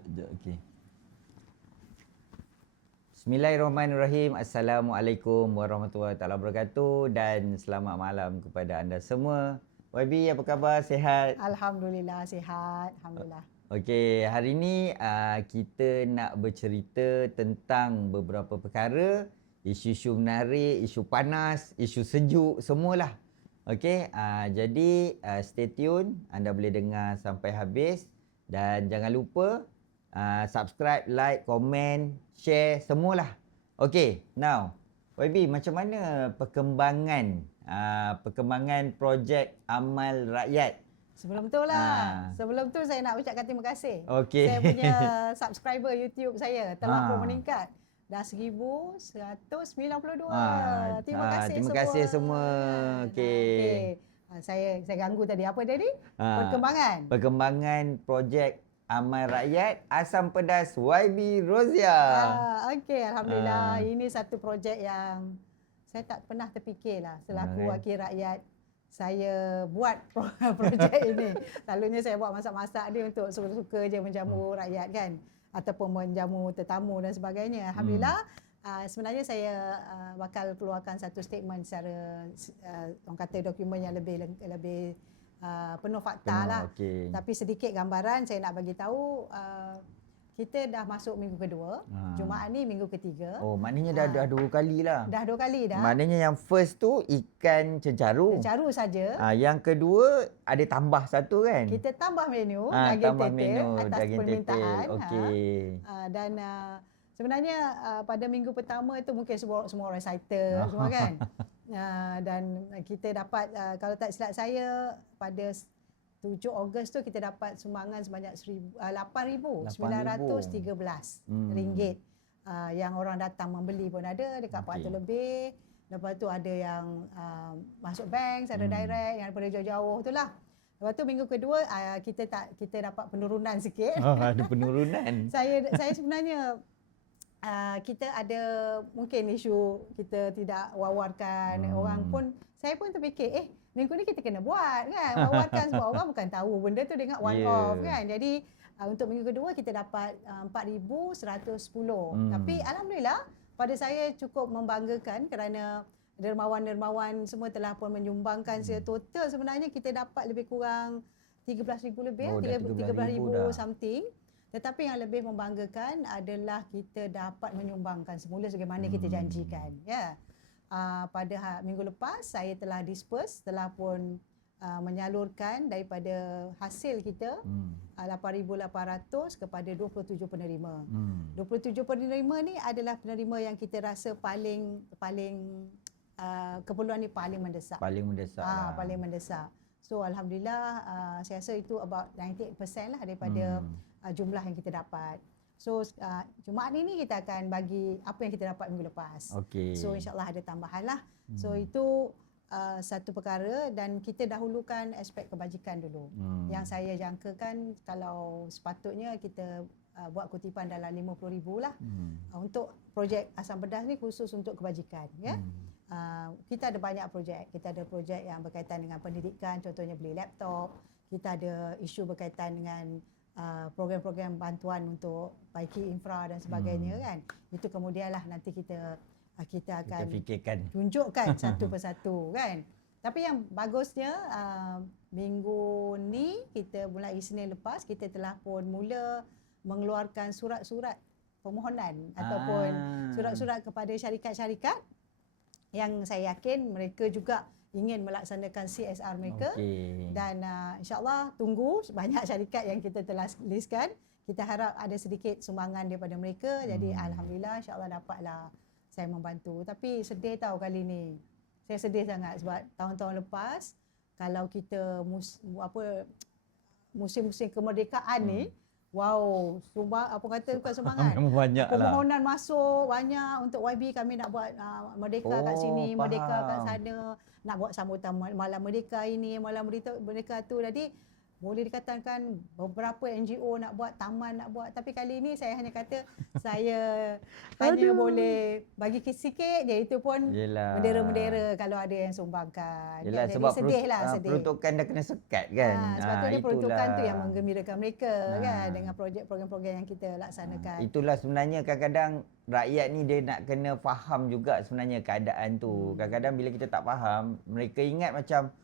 Okey. Bismillahirrahmanirrahim. Assalamualaikum warahmatullahi taala wabarakatuh dan selamat malam kepada anda semua. YB, apa khabar? Sihat? Alhamdulillah, sihat. Alhamdulillah. Okey, hari ini kita nak bercerita tentang beberapa perkara, isu-isu menarik, isu panas, isu sejuk, semualah. Okey, jadi stay tune, anda boleh dengar sampai habis dan jangan lupa subscribe, like, komen, share, semualah. Okey, now YB, macam mana perkembangan projek Amal Rakyat? Sebelum tu saya nak ucapkan terima kasih. Okey. Saya punya subscriber YouTube saya telah pun meningkat. Dah 1192. Terima kasih terima semua. kasih semua. Okey. Saya ganggu tadi. Apa tadi? Perkembangan projek Amal Rakyat Asam Pedas YB Rozia. Okey, alhamdulillah. Ini satu projek yang saya tak pernah terfikirlah selaku wakil rakyat saya buat projek ini. Selalunya saya buat masak-masak dia untuk suka-suka je menjamu rakyat kan, ataupun menjamu tetamu dan sebagainya. Alhamdulillah, sebenarnya saya bakal keluarkan satu statement secara orang kata dokumen yang lebih penuh fakta lah. Okay. Tapi sedikit gambaran saya nak bagi tahu, kita dah masuk minggu kedua. Jumaat ni minggu ketiga. Oh, maknanya dah 2 kali lah. Dah 2 kali dah. Maknanya yang first tu ikan cencaru. Cencaru saja. Yang kedua ada tambah satu kan? Kita tambah menu daging daging menu, atas daging permintaan. Okey. Dan sebenarnya pada minggu pertama itu mungkin semua orang excited semua kan. Dan kita dapat, kalau tak silap saya, pada 7 Ogos tu kita dapat sumbangan sebanyak 8,913 ringgit. Yang orang datang membeli pun ada, dekat 400 lebih. Lepas tu ada yang masuk bank, ada direct, yang daripada jauh-jauh tu lah. Lepas tu minggu kedua kita dapat penurunan sikit. Ada penurunan. Saya sebenarnya kita ada mungkin isu kita tidak wawarkan. Orang pun, saya pun terfikir minggu ni kita kena buat kan, wawarkan sebab orang bukan tahu benda tu, dia ingat one off kan. Jadi untuk minggu kedua kita dapat 4,110. Tapi alhamdulillah pada saya cukup membanggakan kerana dermawan-dermawan semua telah pun menyumbangkan. Total sebenarnya kita dapat lebih kurang 13,000 lebih, 13,000 something. Tetapi yang lebih membanggakan adalah kita dapat menyumbangkan semula sebagaimana kita janjikan. Ya. Pada minggu lepas saya telah disperse, telah pun menyalurkan daripada hasil kita 8,800 kepada 27 penerima. 27 penerima ni adalah penerima yang kita rasa paling keperluan ni paling mendesak. Paling mendesak. Paling mendesak. So alhamdulillah, saya rasa itu about 98% lah daripada jumlah yang kita dapat. So Jumaat ni kita akan bagi apa yang kita dapat minggu lepas. Okay. So insyaAllah ada tambahan lah. So itu satu perkara, dan kita dahulukan aspek kebajikan dulu. Yang saya jangkakan kalau sepatutnya kita buat kutipan dalam 50,000 lah. Untuk projek Asam Pedas ni khusus untuk kebajikan. Ya. Kita ada banyak projek. Kita ada projek yang berkaitan dengan pendidikan, contohnya beli laptop. Kita ada isu berkaitan dengan program-program bantuan untuk baiki infra dan sebagainya kan. Itu kemudianlah nanti kita akan fikirkan, tunjukkan satu persatu kan. Tapi yang bagusnya minggu ni kita mulai Isnin lepas kita telah pun mula mengeluarkan surat-surat permohonan ataupun surat-surat kepada syarikat-syarikat yang saya yakin mereka juga ingin melaksanakan CSR mereka. Dan insyaAllah tunggu banyak syarikat yang kita telah listkan. Kita harap ada sedikit sumbangan daripada mereka. Jadi alhamdulillah insyaAllah dapatlah saya membantu. Tapi sedih tahu kali ni. Saya sedih sangat sebab tahun-tahun lepas kalau kita musim-musim kemerdekaan ni, wow, bukan sumbangan. Banyak lah. Permohonan masuk banyak untuk YB, kami nak buat merdeka kat sini, merdeka kat sana, nak buat sambutan malam merdeka ini, malam merdeka tu. Jadi boleh dikatakan beberapa NGO nak buat, taman nak buat, tapi kali ini saya hanya kata saya hanya boleh bagi sikit je, itu pun Yelah. bendera-bendera kalau ada yang sumbangkan. Yelah, Jadi sebab sedih lah, sedih. peruntukan dah kena sekat kan. Sepatutnya peruntukan tu yang itulah. menggembirakan mereka kan, dengan program-program yang kita laksanakan. Itulah sebenarnya kadang-kadang rakyat ni dia nak kena faham juga sebenarnya keadaan tu. Kadang-kadang bila kita tak faham, mereka ingat macam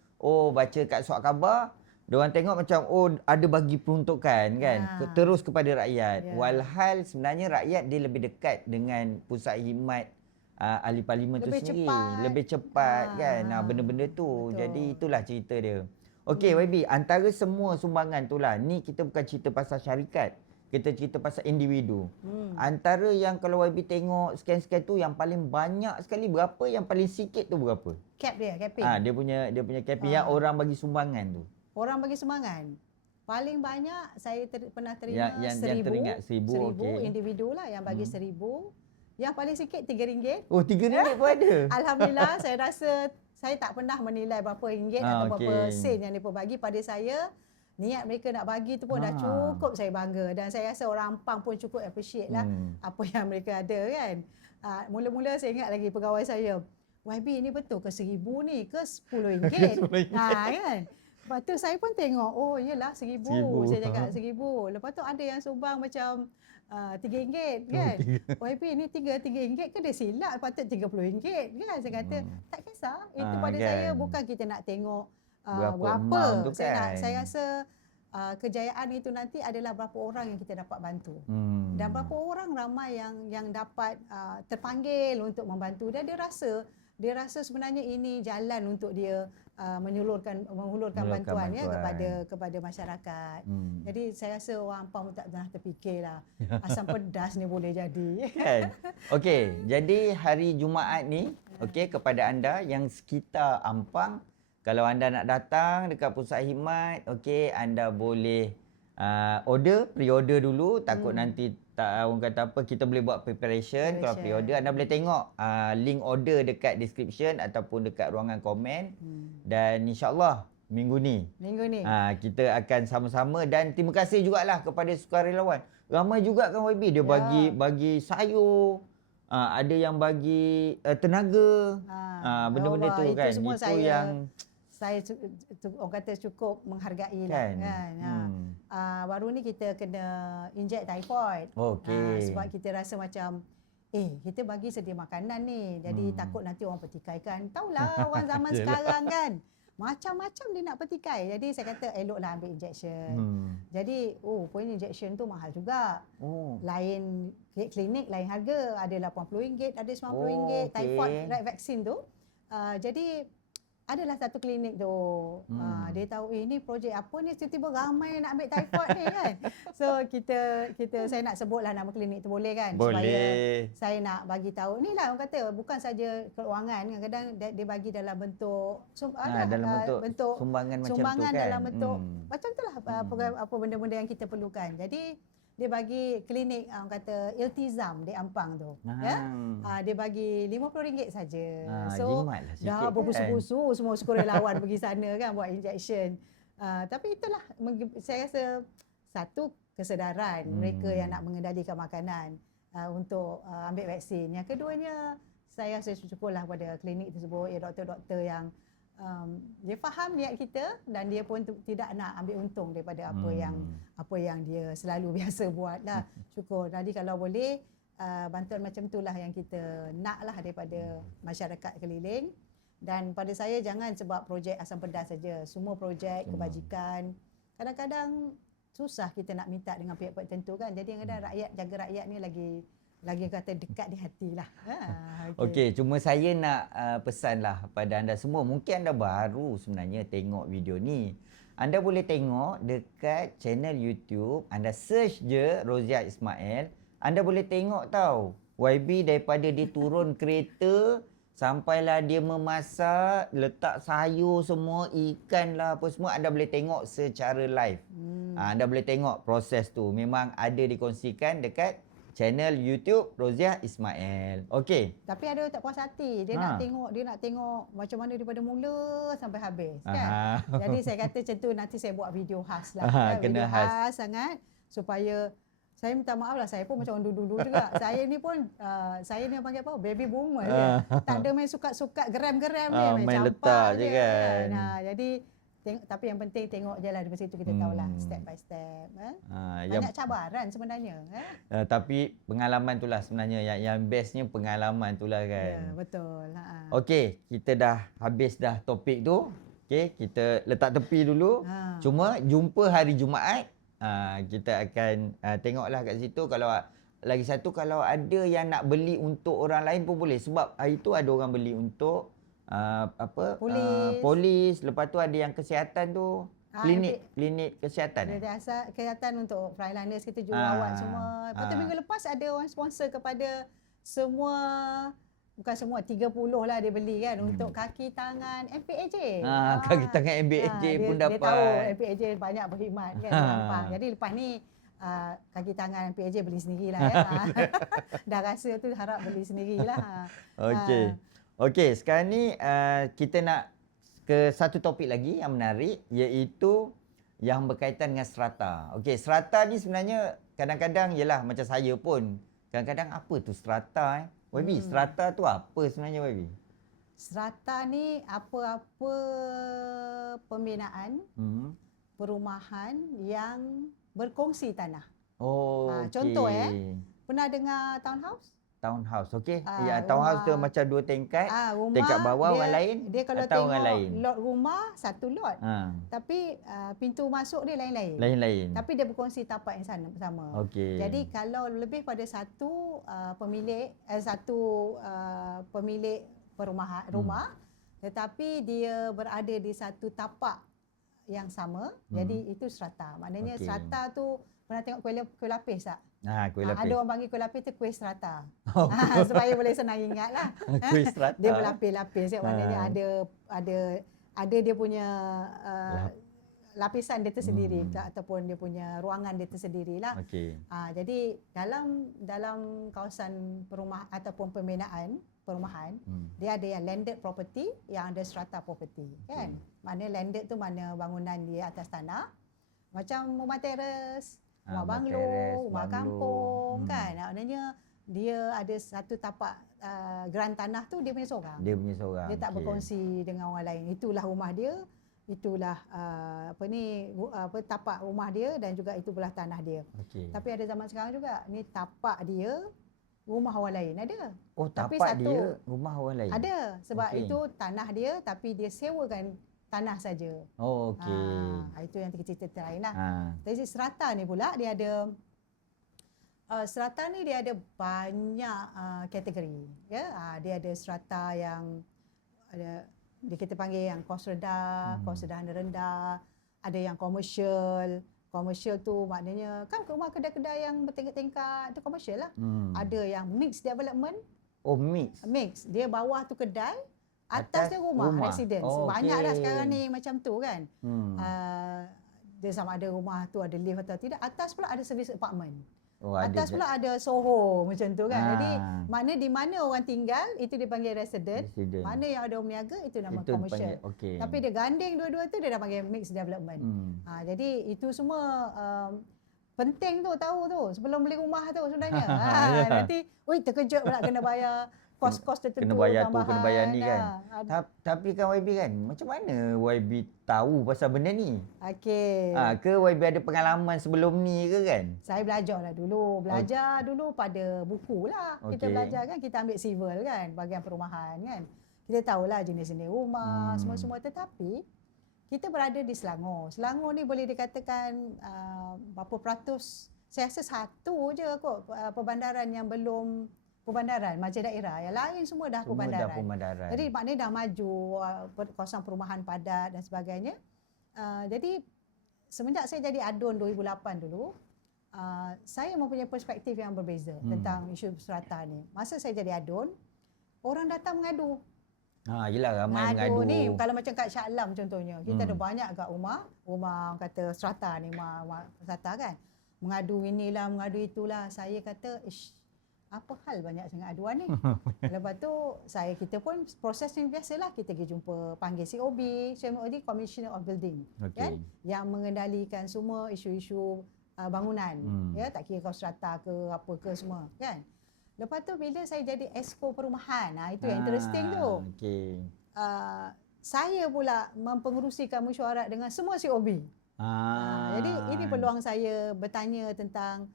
baca kat surat khabar, diorang tengok macam ada bagi peruntukan kan, terus kepada rakyat. Walhal sebenarnya rakyat dia lebih dekat dengan pusat khidmat ahli parlimen tu sendiri, lebih cepat kan benda-benda tu. Betul. Jadi itulah cerita dia. Okey YB, antara semua sumbangan tu lah, ni kita bukan cerita pasal syarikat, kita cerita pasal individu. Antara yang kalau YB tengok scan-scan tu yang paling banyak sekali berapa, yang paling sikit tu berapa? Capping. Dia punya capping yang orang bagi sumbangan tu. Orang bagi sumbangan. Paling banyak saya pernah terima yang 1,000. teringat 1,000 okay. Individu lah yang bagi 1,000. Yang paling sikit RM3. Oh, RM3 pun ada? Alhamdulillah, saya rasa saya tak pernah menilai berapa ringgit atau berapa sen yang mereka bagi pada saya. Niat mereka nak bagi tu pun dah cukup saya bangga. Dan saya rasa orang Ampang pun cukup appreciate lah apa yang mereka ada kan. Mula-mula saya ingat lagi pegawai saya, YB ni betul ke 1,000 ni ke RM10? Kan? Lepas tu saya pun tengok, yelah 1,000. Saya cakap 1,000. Lepas tu ada yang sumbang macam RM3 kan. YB ni RM3 ke dia silap, patut RM30 kan. Saya kata tak kisah. Itu pada kan. saya bukan kita nak tengok berapa. Saya rasa kejayaan itu nanti adalah berapa orang yang kita dapat bantu. Dan berapa orang ramai yang dapat terpanggil untuk membantu. Dan dia rasa sebenarnya ini jalan untuk dia menghulurkan bantuan ya kepada masyarakat. Jadi saya rasa orang Ampang pun tak pernah terfikirlah asam pedas ni boleh jadi. Kan? Okey, jadi hari Jumaat ni kepada anda yang sekitar Ampang, kalau anda nak datang dekat pusat khidmat, anda boleh pre-order dulu, takut nanti orang kata apa, kita boleh buat preparation. Kalau pre-order, anda boleh tengok link order dekat description ataupun dekat ruangan komen. Dan insyaAllah minggu ni kita akan sama-sama. Dan terima kasih jugalah kepada sukarelawan. Ramai juga kan YB, dia bagi sayur, ada yang bagi tenaga, benda-benda tu kan. Itu yang saya orang kata cukup menghargai lah kan. Baru ni kita kena inject typhoid. Sebab kita rasa macam kita bagi sedia makanan ni, jadi takut nanti orang petikaikan. Taulah orang zaman sekarang kan, macam-macam dia nak petikai. Jadi saya kata eloklah ambil injection. Jadi rupanya injection tu mahal juga. Lain klinik lain harga, ada RM80, ada RM90 typhoid vaksin tu. Jadi adalah satu klinik tu. Dia tahu ni projek apa ni, tiba-tiba ramai nak ambil typhoid ni kan. So saya nak sebutlah nama klinik tu, boleh kan? Boleh. Supaya saya nak bagi tahu. Inilah orang kata bukan saja keuangan, kadang-kadang dia bagi dalam bentuk bentuk sumbangan macam tu kan. Dalam bentuk macam itulah apa benda-benda yang kita perlukan. Jadi dia bagi klinik orang kata Iltizam di Ampang tu. Dia bagi RM50 saja. So dah berbusu-busu semua sukarelawan pergi sana kan buat injection. Tapi itulah saya rasa satu kesedaran mereka yang nak mengendalikan makanan untuk ambil vaksin. Yang keduanya saya rasa syukurlah pada klinik tersebut, doktor-doktor yang dia faham niat kita dan dia pun tidak nak ambil untung daripada apa yang dia selalu biasa buat lah. Syukur. Jadi kalau boleh bantuan macam itulah yang kita nak lah daripada masyarakat keliling. Dan pada saya jangan sebab projek asam pedas saja. Semua projek kebajikan kadang-kadang susah kita nak minta dengan pihak-pihak tertentu kan. Jadi kadang-kadang rakyat, jaga rakyat ni lagi kata dekat di hati lah. Okey, cuma saya nak pesanlah pada anda semua. Mungkin anda baru sebenarnya tengok video ni. Anda boleh tengok dekat channel YouTube. Anda search je Rozia Ismail. Anda boleh tengok tau. YB daripada dia turun kereta sampailah dia memasak, letak sayur semua, ikan lah apa semua. Anda boleh tengok secara live. Anda boleh tengok proses tu. Memang ada dikongsikan dekat channel YouTube Roziah Ismail. Okey. Tapi ada tak puas hati. Dia nak tengok macam mana daripada mula sampai habis kan. Jadi saya kata macam tu, nanti saya buat video khas lah. Kan? Kena Video khas sangat supaya saya minta maaf lah, saya pun macam orang dulu-dulu juga. Saya ni pun, saya ni panggil apa? Baby boomer kan. Tak ada main sukat-sukat geram-geram ni. Main letak je kan. Jadi, tapi yang penting tengok je lah, dari situ kita tahulah step by step. Banyak cabaran sebenarnya. Tapi pengalaman tu lah sebenarnya. Yang bestnya pengalaman tu lah kan. Ya, betul. Okey, kita dah habis dah topik tu. Okey, kita letak tepi dulu. Cuma jumpa hari Jumaat. Kita akan tengoklah kat situ. Kalau lagi satu, kalau ada yang nak beli untuk orang lain pun boleh, sebab hari tu ada orang beli untuk polis. Lepas tu ada yang kesihatan tu, klinik kesihatan. Kesihatan untuk frontliners kita, jururawat semua. Lepas tu minggu lepas ada orang sponsor kepada semua, bukan semua, 30 lah dia beli kan, untuk kaki tangan MPAJ. Kaki tangan MPAJ pun dapat. Dia tahu MPAJ banyak berkhidmat kan. Jadi lepas ni kaki tangan MPAJ beli sendirilah ya. Dah rasa tu, harap beli sendirilah. Okey, sekarang ni kita nak ke satu topik lagi yang menarik, iaitu yang berkaitan dengan strata. Okey, strata ni sebenarnya kadang-kadang yalah, macam saya pun kadang-kadang apa tu strata YB, strata tu apa sebenarnya YB? Strata ni apa-apa pembinaan perumahan yang berkongsi tanah. Contoh pernah dengar townhouse? Townhouse, okey. Townhouse tu macam 2 tingkat. Tingkat bawah orang lain dia kalau atau orang lain. Lot rumah satu lot. Tapi pintu masuk dia lain-lain. Lain-lain. Tapi dia berkongsi tapak yang sama. Okey. Jadi kalau lebih pada satu pemilik pemilik perumahan rumah, tetapi dia berada di satu tapak yang sama, jadi itu strata. Maknanya strata tu, pernah tengok kuih lapis tak? Kuih lapis. Ada orang panggil kuih lapis tu kuih strata. Supaya boleh senang ingat lah. Kuih strata. Dia berlapis-lapis. Maknanya ada dia punya lapisan dia tersendiri, ataupun dia punya ruangan dia tersendiri lah. Jadi dalam kawasan perumahan ataupun pembinaan perumahan, dia ada yang landed property, yang ada strata property kan. Maknanya landed tu mana bangunan di atas tanah, macam rumah teres, rumah banglo, rumah kampung kan. Maknanya dia ada satu tapak geran tanah tu dia punya seorang. Dia tak berkongsi dengan orang lain. Itulah rumah dia, itulah tapak rumah dia, dan juga itu belah tanah dia. Tapi ada zaman sekarang juga, ni tapak dia, rumah orang lain ada. Tapak dia, rumah orang lain. Ada, sebab itu tanah dia, tapi dia sewakan tanah saja. Itu yang cerita lain lah. Jadi strata ni pula dia ada strata ni dia ada banyak kategori ya. Dia ada strata yang kita panggil yang kos rendah, kos sederhana rendah, ada yang komersial. Komersial tu maknanya kan rumah kedai-kedai yang bertingkat-tingkat tu komersial lah. Ada yang mixed development. Mix. Dia bawah tu kedai, atas dia rumah residence. Banyak dah sekarang ni macam tu kan. Dia sama ada rumah tu ada lift atau tidak. Atas pula ada service apartment. Atas pula ada Soho macam tu kan. Jadi mana di mana orang tinggal itu dipanggil resident. Mana yang ada orang berniaga itu nama commercial. Tapi dia ganding dua-dua tu dia dah panggil mixed development. Jadi itu semua penting tu tahu tu sebelum beli rumah tu sebenarnya. Nanti terkejut pula kena bayar kos-kos tertentu, kena bayar tambahan, tu, kena bayar ni kan. Tapi kan YB kan, macam mana YB tahu pasal benda ni? Ke YB ada pengalaman sebelum ni ke kan? Saya belajar lah dulu. Dulu pada buku lah. Kita belajar kan, kita ambil civil kan, bahagian perumahan kan. Kita tahulah jenis-jenis rumah, semua-semua. Tetapi kita berada di Selangor. Selangor ni boleh dikatakan berapa peratus, saya rasa satu je kot perbandaran yang belum perbandaran macam daerah. Yang lain semua dah perbandaran. Jadi maknanya dah maju kawasan perumahan padat dan sebagainya. Jadi semenjak saya jadi adun 2008 dulu, saya mempunyai perspektif yang berbeza tentang isu strata ni. Masa saya jadi adun, orang datang mengadu. Yelah ramai mengadu. Ni kalau macam kat Shah Alam contohnya, kita ada banyak kat rumah orang kata strata ni, rumah strata kan. mengadu inilah, mengadu itulah. Saya kata, ish, apa hal banyak sangat aduan ni? Lepas tu kita pun prosesnya biasalah, kita pergi jumpa, panggil COB, Commissioner of Building, kan, yang mengendalikan semua isu-isu bangunan, ya, tak kira kau strata ke apa ke semua, kan. Lepas tu bila saya jadi exco perumahan, itu yang interesting tu. Saya pula mempengerusikan mesyuarat dengan semua COB. Jadi ini peluang saya bertanya tentang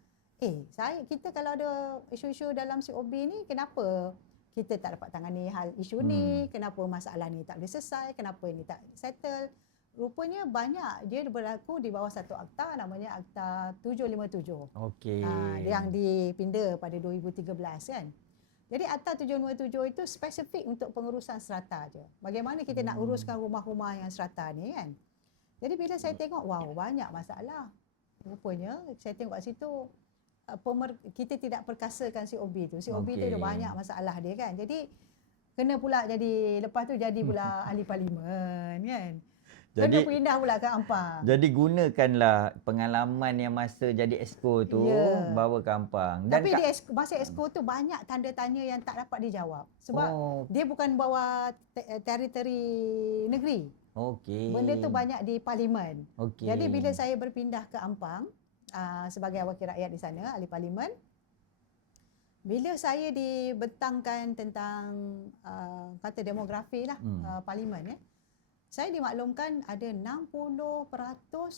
kita kalau ada isu-isu dalam COB ni, kenapa kita tak dapat tangani hal isu ni, kenapa masalah ni tak boleh selesai, kenapa ni tak settle. Rupanya banyak dia berlaku di bawah satu akta, namanya Akta 757. Yang dipinda pada 2013, kan. Jadi Akta 757 itu spesifik untuk pengurusan strata je. Bagaimana kita nak uruskan rumah-rumah yang strata ni, kan. Jadi bila saya tengok, wow, banyak masalah. Rupanya saya tengok kat situ, kita tidak perkasakan COB tu. COB tu ada banyak masalah dia, kan. Jadi kena pula lepas tu jadi pula ahli parlimen, kan. Kena pindah pula ke Ampang. Jadi gunakanlah pengalaman yang masa jadi exco tu, bawa ke Ampang. Dan tapi masa exco tu banyak tanda tanya yang tak dapat dijawab. Sebab dia bukan bawah teritori negeri. Benda tu banyak di parlimen. Jadi bila saya berpindah ke Ampang, sebagai wakil rakyat di sana, ahli parlimen, bila saya dibentangkan tentang kata demografi lah, parlimen, saya dimaklumkan ada 60%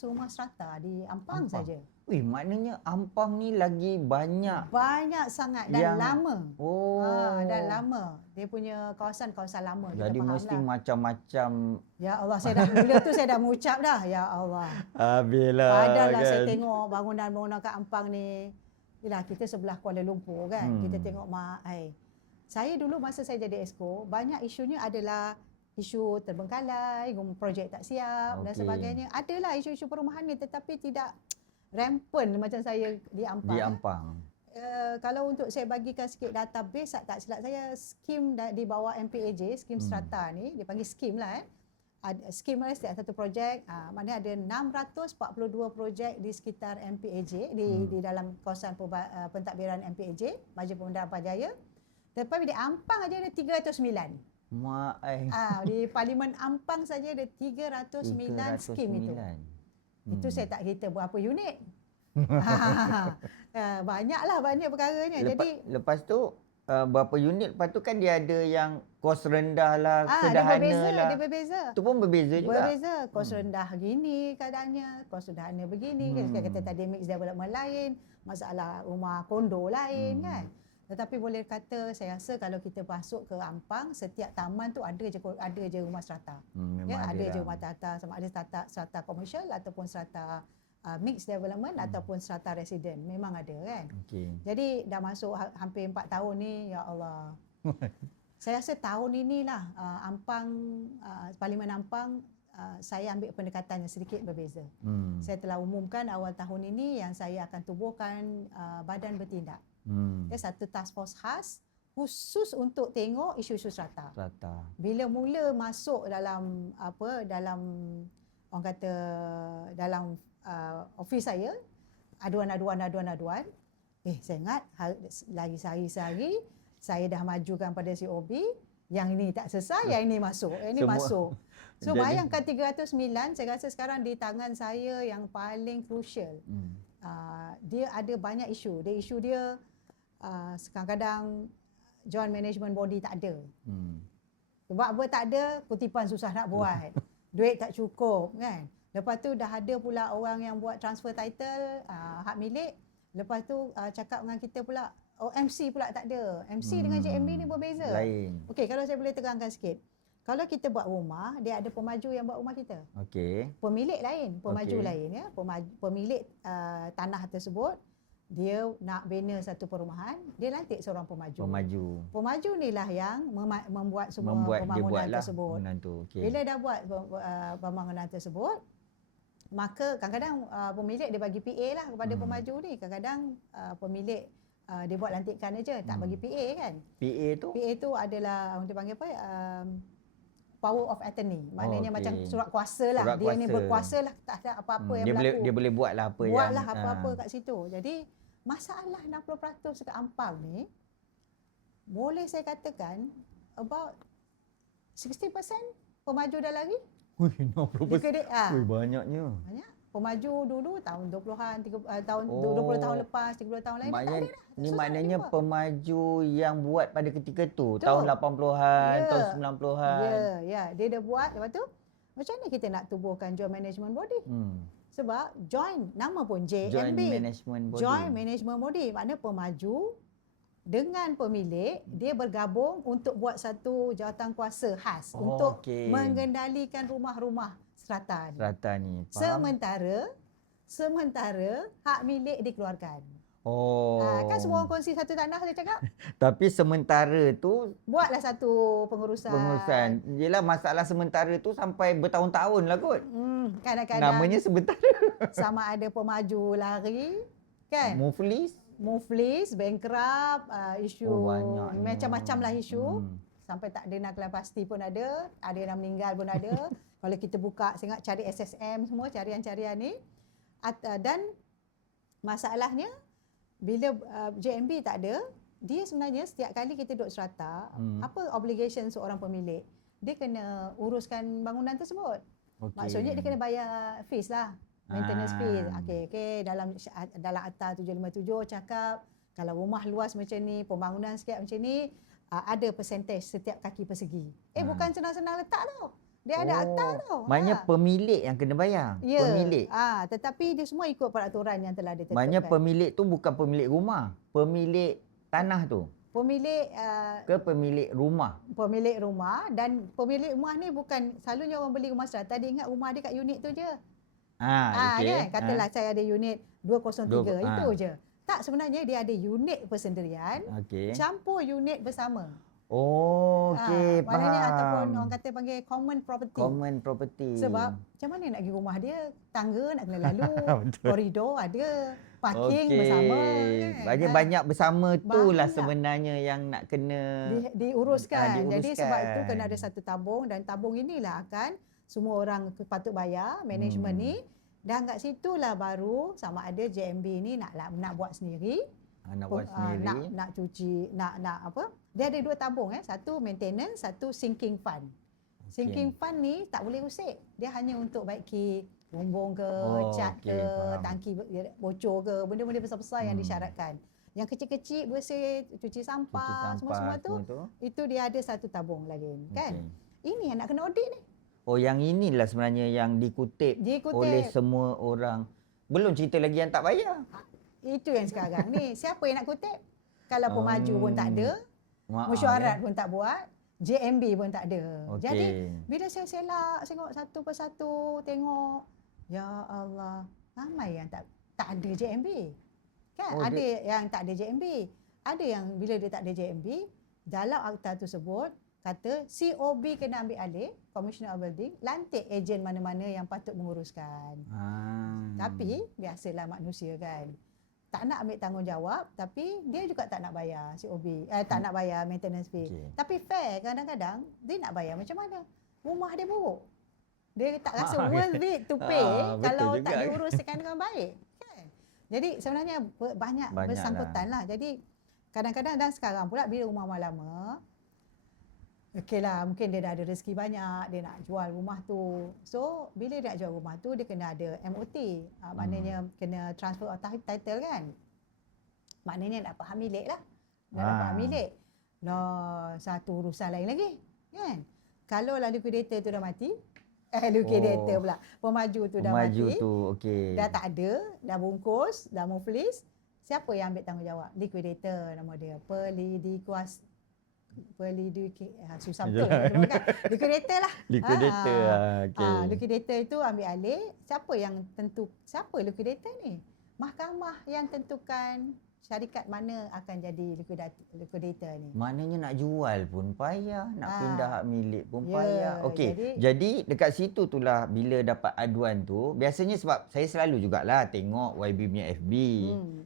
rumah strata di Ampang saja. Maknanya Ampang ni lagi banyak. Banyak sangat dan lama. Dan lama. Dia punya kawasan-kawasan lama. Jadi mesti macam-macam. Ya Allah, bila tu saya dah mengucap dah. Ya Allah. Bila Padahal saya tengok bangunan-bangunan kat Ampang ni. Yelah, kita sebelah Kuala Lumpur, kan. Kita tengok saya dulu masa saya jadi exco, banyak isunya adalah isu terbengkalai, projek tak siap dan sebagainya. Adalah isu-isu perumahan ni, tetapi tidak rampant macam saya di Ampang. Kalau untuk saya bagikan sikit database, tak silap saya, skim di bawah MPAJ, skim strata ni, dia panggil skim lah. Skim ni setiap satu projek, maknanya ada 642 projek di sekitar MPAJ, di dalam kawasan pentadbiran MPAJ, Majlis Pembedahan Pajaya. Tetapi di Ampang aja ada 309. Di Parlimen Ampang saja ada 309 skim itu. Itu saya tak kira berapa unit. Banyak perkaranya. Lepas tu berapa unit, lepas tu kan dia ada yang kos rendah lah, sederhana lah. Dia berbeza. Itu pun berbeza juga. Berbeza. Kos rendah gini keadaannya, kos sederhana begini. Kita kata tadi mix development lain, masalah rumah kondo lain, kan. Tetapi boleh kata, saya rasa kalau kita masuk ke Ampang, setiap taman tu ada je rumah strata. Ada je rumah strata, sama ada strata komersial ataupun strata mixed development ataupun strata resident. Memang ada, kan. Jadi dah masuk hampir 4 tahun ni, ya Allah. Saya rasa tahun inilah Ampang, Parlimen Ampang, saya ambil pendekatan yang sedikit berbeza. Saya telah umumkan awal tahun ini yang saya akan tubuhkan badan bertindak. Satu task force khas khusus untuk tengok isu-isu strata. Bila mula masuk dalam orang kata dalam office saya, aduan. Saya ingat lagi sehari saya dah majukan pada COB, yang ini tak selesai, yang ini masuk, yang ini masuk. So bayangkan 309, saya rasa sekarang di tangan saya yang paling crucial. Dia ada banyak isu. Isu dia kadang-kadang joint management body tak ada. Sebab apa tak ada? Kutipan susah nak buat. Duit tak cukup, kan. Lepas tu dah ada pula orang yang buat transfer title, hak milik. Lepas tu cakap dengan kita pula, MC pula tak ada. MC dengan JMB ni berbeza. Lain. Okey, kalau saya boleh terangkan sikit. Kalau kita buat rumah, dia ada pemaju yang buat rumah kita. Pemilik lain, pemaju lain, ya. Pemilik tanah tersebut, dia nak bina satu perumahan, dia lantik seorang pemaju. Pemaju ni lah yang membuat semua pembangunan tersebut. Bila dah buat pembangunan tersebut, maka kadang-kadang pemilik dia bagi PA lah kepada pemaju ni. Kadang-kadang pemilik dia buat lantikan aja, tak bagi PA, kan. PA tu adalah orang dia panggil apa? power of attorney. Maknanya Okey. macam surat kuasa lah. Surat Dia ni kuasa. berkuasa lah, tak ada apa-apa yang dia berlaku. dia boleh buatlah apa Buatlah yang apa-apa kat situ. Jadi masalah 60% dekat ampau ni, boleh saya katakan about 60% pemaju dah lari. Ui, 60%. Liquidate, Ui, banyaknya. banyak. Pemaju dulu tahun 20-an, tahun Oh. 20 tahun lepas, 30 tahun lain dah tak Maknanya ada dah. ni Susah nak maknanya jumpa. pemaju yang buat pada ketika tu, Betul. tahun 80-an, Ya. tahun 90-an. Ya, dia dah buat. Lepas tu, macam mana kita nak tubuhkan joint management body? Sebab joint, nama pun Joint JMB. management body. Joint management body. Maknanya pemaju dengan pemilik, dia bergabung untuk buat satu jawatan kuasa khas untuk okey. mengendalikan rumah-rumah strata ni. Strata ni. Faham? Sementara hak milik dikeluarkan. Oh. Kan semua orang kongsi satu tanah, dia cakap. Tapi sementara tu Buatlah satu pengurusan. Yelah, masalah sementara tu sampai bertahun-tahun lah kot. Kadang-kadang Namanya sementara. sama ada pemaju lari, kan? Muflis, bankrupt, isu banyaknya. macam-macam lah isu. Sampai tak ada nakalan pasti pun ada yang meninggal pun ada. Kalau kita buka, saya ingat cari SSM semua, carian-carian ni. Dan masalahnya, bila JMB tak ada, dia sebenarnya setiap kali kita duduk strata, apa obligation seorang pemilik? Dia kena uruskan bangunan tersebut. Okay. Maksudnya dia kena bayar fees lah. Maintenance fees. Okey, dalam akta 757 cakap kalau rumah luas macam ni, pembangunan sikit macam ni, ada percentage setiap kaki persegi. Bukan senang-senang letak tau. Dia ada akta tau. Maknanya pemilik yang kena bayar. Ya. Pemilik. Tetapi dia semua ikut peraturan yang telah ditetapkan. Maknanya pemilik tu bukan pemilik rumah. Pemilik tanah tu. Pemilik Ke pemilik rumah. Pemilik rumah, dan pemilik rumah ni bukan selalunya orang beli rumah strata dia ingat rumah dia kat unit tu je. Okey. Kan? Katalah saya ada unit 203, itu je. Tak, sebenarnya dia ada unit persendirian, campur unit bersama. Okey, faham. Maknanya ataupun orang kata panggil common property. Common property. Sebab macam mana nak pergi rumah dia, tangga nak kena lalu, koridor ada, parking bersama. Kan? Banyak bersama tu lah Banyak. sebenarnya yang nak kena diuruskan. Jadi sebab itu diuruskan. kena ada satu tabung, dan tabung inilah akan semua orang patut bayar, management ni. Dan kat situlah baru sama ada JMB ni nak buat sendiri. Nak buat sendiri. Nak cuci, nak apa? Dia ada dua tabung, satu maintenance, satu sinking fund. Sinking fund ni tak boleh usik. Dia hanya untuk baiki bumbung ke, cat ke, faham. tangki bocor ke, benda-benda besar-besar yang disyaratkan. Yang kecil-kecil bersih, cuci sampah, semua-semua tu, itu dia ada satu tabung lagi, kan? Ini yang nak kena audit ni. Oh, yang inilah sebenarnya yang dikutip oleh semua orang. Belum cerita lagi yang tak bayar. Itu yang sekarang ni. Siapa yang nak kutip? Kalau pemaju pun tak ada, mesyuarat pun tak buat, JMB pun tak ada. Jadi, bila saya selak, tengok satu persatu, tengok, ya Allah, ramai yang tak ada JMB. Kan? Ada yang tak ada JMB. Ada yang bila dia tak ada JMB, dalam akta tersebut, kata COB kena ambil alih, Commissioner of Building, lantik ejen mana-mana yang patut menguruskan. Tapi, biasalah manusia kan. Tak nak ambil tanggungjawab, tapi dia juga tak nak bayar COB, tak nak bayar maintenance fee. Tapi fair, kadang-kadang dia nak bayar macam mana? Rumah dia buruk. Dia tak rasa worth it to pay kalau tak diuruskan dengan baik. Kan? Jadi sebenarnya banyak bersangkutan lah. Jadi kadang-kadang, dan sekarang pula bila rumah lama, okeylah, mungkin dia dah ada rezeki banyak, dia nak jual rumah tu. So, bila dia nak jual rumah tu, dia kena ada MOT. Maknanya kena transfer of title kan. Maknanya nak faham milik lah. Nak faham milik. Satu urusan lain lagi. Kan? Kalau lah liquidator tu dah mati, liquidator pula. Pemaju tu dah mati. Pemaju tu, okey. Dah tak ada, dah bungkus, dah muflis. Siapa yang ambil tanggungjawab? Liquidator nama dia. Susah betul kan? Liquidator lah. Liquidator. Liquidator itu ambil alih. Siapa liquidator ni? Mahkamah yang tentukan syarikat mana akan jadi liquidator ni. Maknanya nak jual pun payah, nak pindah hak milik pun Ya, payah. Okey. Jadi dekat situ itulah bila dapat aduan tu, biasanya sebab saya selalu jugalah tengok YB punya FB.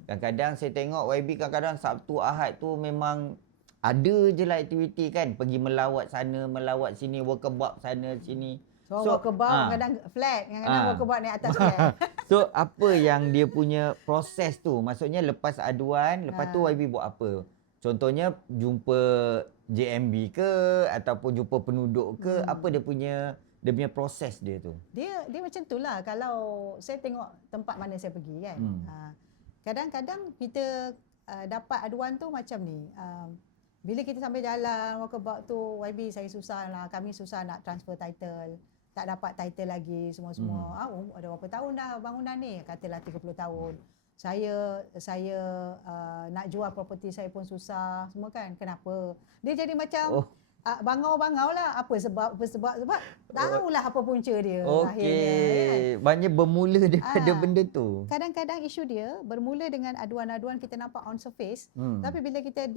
Kadang-kadang saya tengok YB kadang-kadang Sabtu Ahad tu memang ada je lah aktiviti kan, pergi melawat sana, melawat sini, walkabout sana sini. So walkabout kadang flat, kadang walkabout naik atas flat. So apa yang dia punya proses tu? Maksudnya lepas aduan, lepas tu YB buat apa? Contohnya jumpa JMB ke ataupun jumpa penduduk ke, apa dia punya proses dia tu? Dia macam itulah. Kalau saya tengok tempat mana saya pergi kan. Kadang-kadang kita dapat aduan tu macam ni. Bila kita sampai jalan walkabout tu, YB saya susah lah, kami susah nak transfer title. Tak dapat title lagi semua-semua. Ada berapa tahun dah bangunan ni? Katalah 30 tahun. Saya nak jual properti saya pun susah semua kan. Kenapa? Dia jadi macam bangau-bangau lah. Apa sebab tahulah apa punca dia akhirnya. Okey. Maknanya bermula daripada benda tu. Kadang-kadang isu dia bermula dengan aduan-aduan kita nampak on surface. Tapi bila kita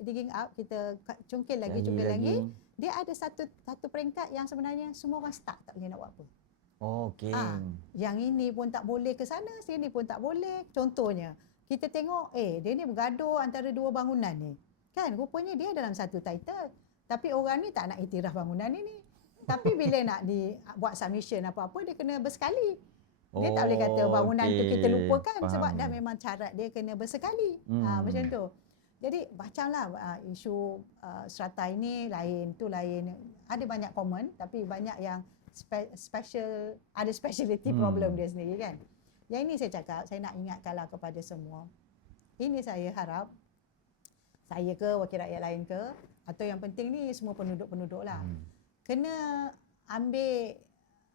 digging up, kita cungkil lagi, dia ada satu peringkat yang sebenarnya semua orang stuck, tak boleh nak buat apa. Okey. Yang ini pun tak boleh ke sana, sini pun tak boleh. Contohnya, kita tengok dia ni bergaduh antara dua bangunan ni. Kan, rupanya dia dalam satu title. Tapi orang ni tak nak iktiraf bangunan ini. Tapi bila nak buat submission apa-apa, dia kena bersekali. Dia tak boleh kata bangunan tu kita lupakan. Sebab dah memang syarat dia kena bersekali. Macam tu. Jadi bacalah isu strata ini lain, tu lain. Ada banyak common tapi banyak yang ada speciality problem dia sendiri kan. Yang ini saya cakap, saya nak ingatkanlah kepada semua. Ini saya harap, saya ke wakil rakyat lain ke, atau yang penting ni semua penduduk-penduduk lah. Kena ambil